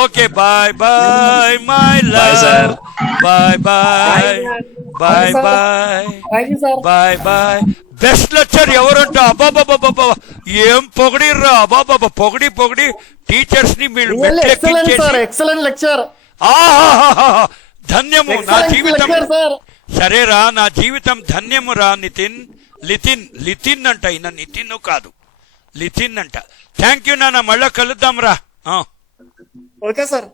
Okay, bye bye my love. Bye bye bye bye bye bye. Best lecture ఎవరంట? అబాబాబాబా, ఏం పొగిడిర్రా. అబాబాబా, పొగిడి టీచర్స్ ని మీరు ఎక్సలెంట్ లెక్చర్. ధన్యము నా జీవితం. సరేరా, నా జీవితం ధన్యము రా. లితిన్ అంట. ఈయన నితిన్ కాదు, లితిన్ అంట. థ్యాంక్ యూ నాన్న, మళ్ళా కలుద్దాం రా. Okay sir.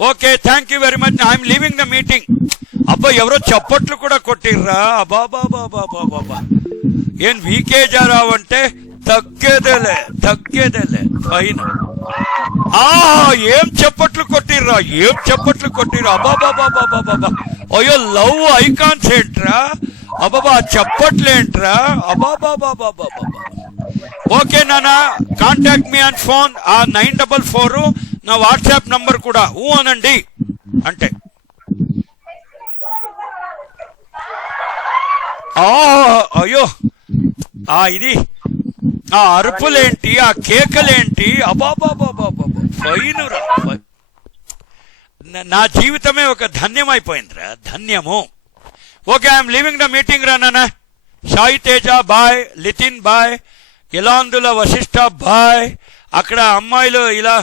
Okay, thank you very much. I'm leaving the meeting. అబ్బా, ఎవరో చప్పట్లు కూడా కొట్టిర్రా. అబాబాబాబాబాబా, ఏం వీకేజారావు అంటే తగ్గేదేలే ఫైన్. ఏం చప్పట్లు కొట్టిర్రా. అబాబాబాబాబాబా, అయ్యో లవ్ ఐకాన్స్ ఏంట్రా. అబాబా, చప్పట్లేంట్రా. అబాబాబాబాబా. ఓకే నానా, కాంటాక్ట్ మీ ఆన్ ఫోన్. 944 నా వాట్సాప్ నంబర్ కూడా. అనండి అంటే. అయ్యో, ఇది ఆ అరుపులేంటి, ఆ కేకలేంటి. అబాబాబాబాబా, ఫైన్ రా. నా జీవితమే ఒక ధన్యమైపోయిందిరా, ధన్యము. Okay, I'm leaving the meeting రా నాన్న. Sai Teja bye, Lithin bye, Elandula Vashishta bye. అక్కడ అమ్మాయిలు ఇలా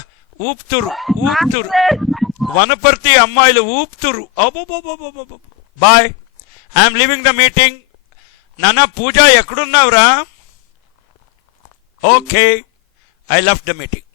ఊపుతురు. వనపర్తి అమ్మాయిలు ఊపుతురు. Bye, I'm leaving the meeting. నాన్న పూజ ఎక్కడున్నావురా? Okay, I left the meeting.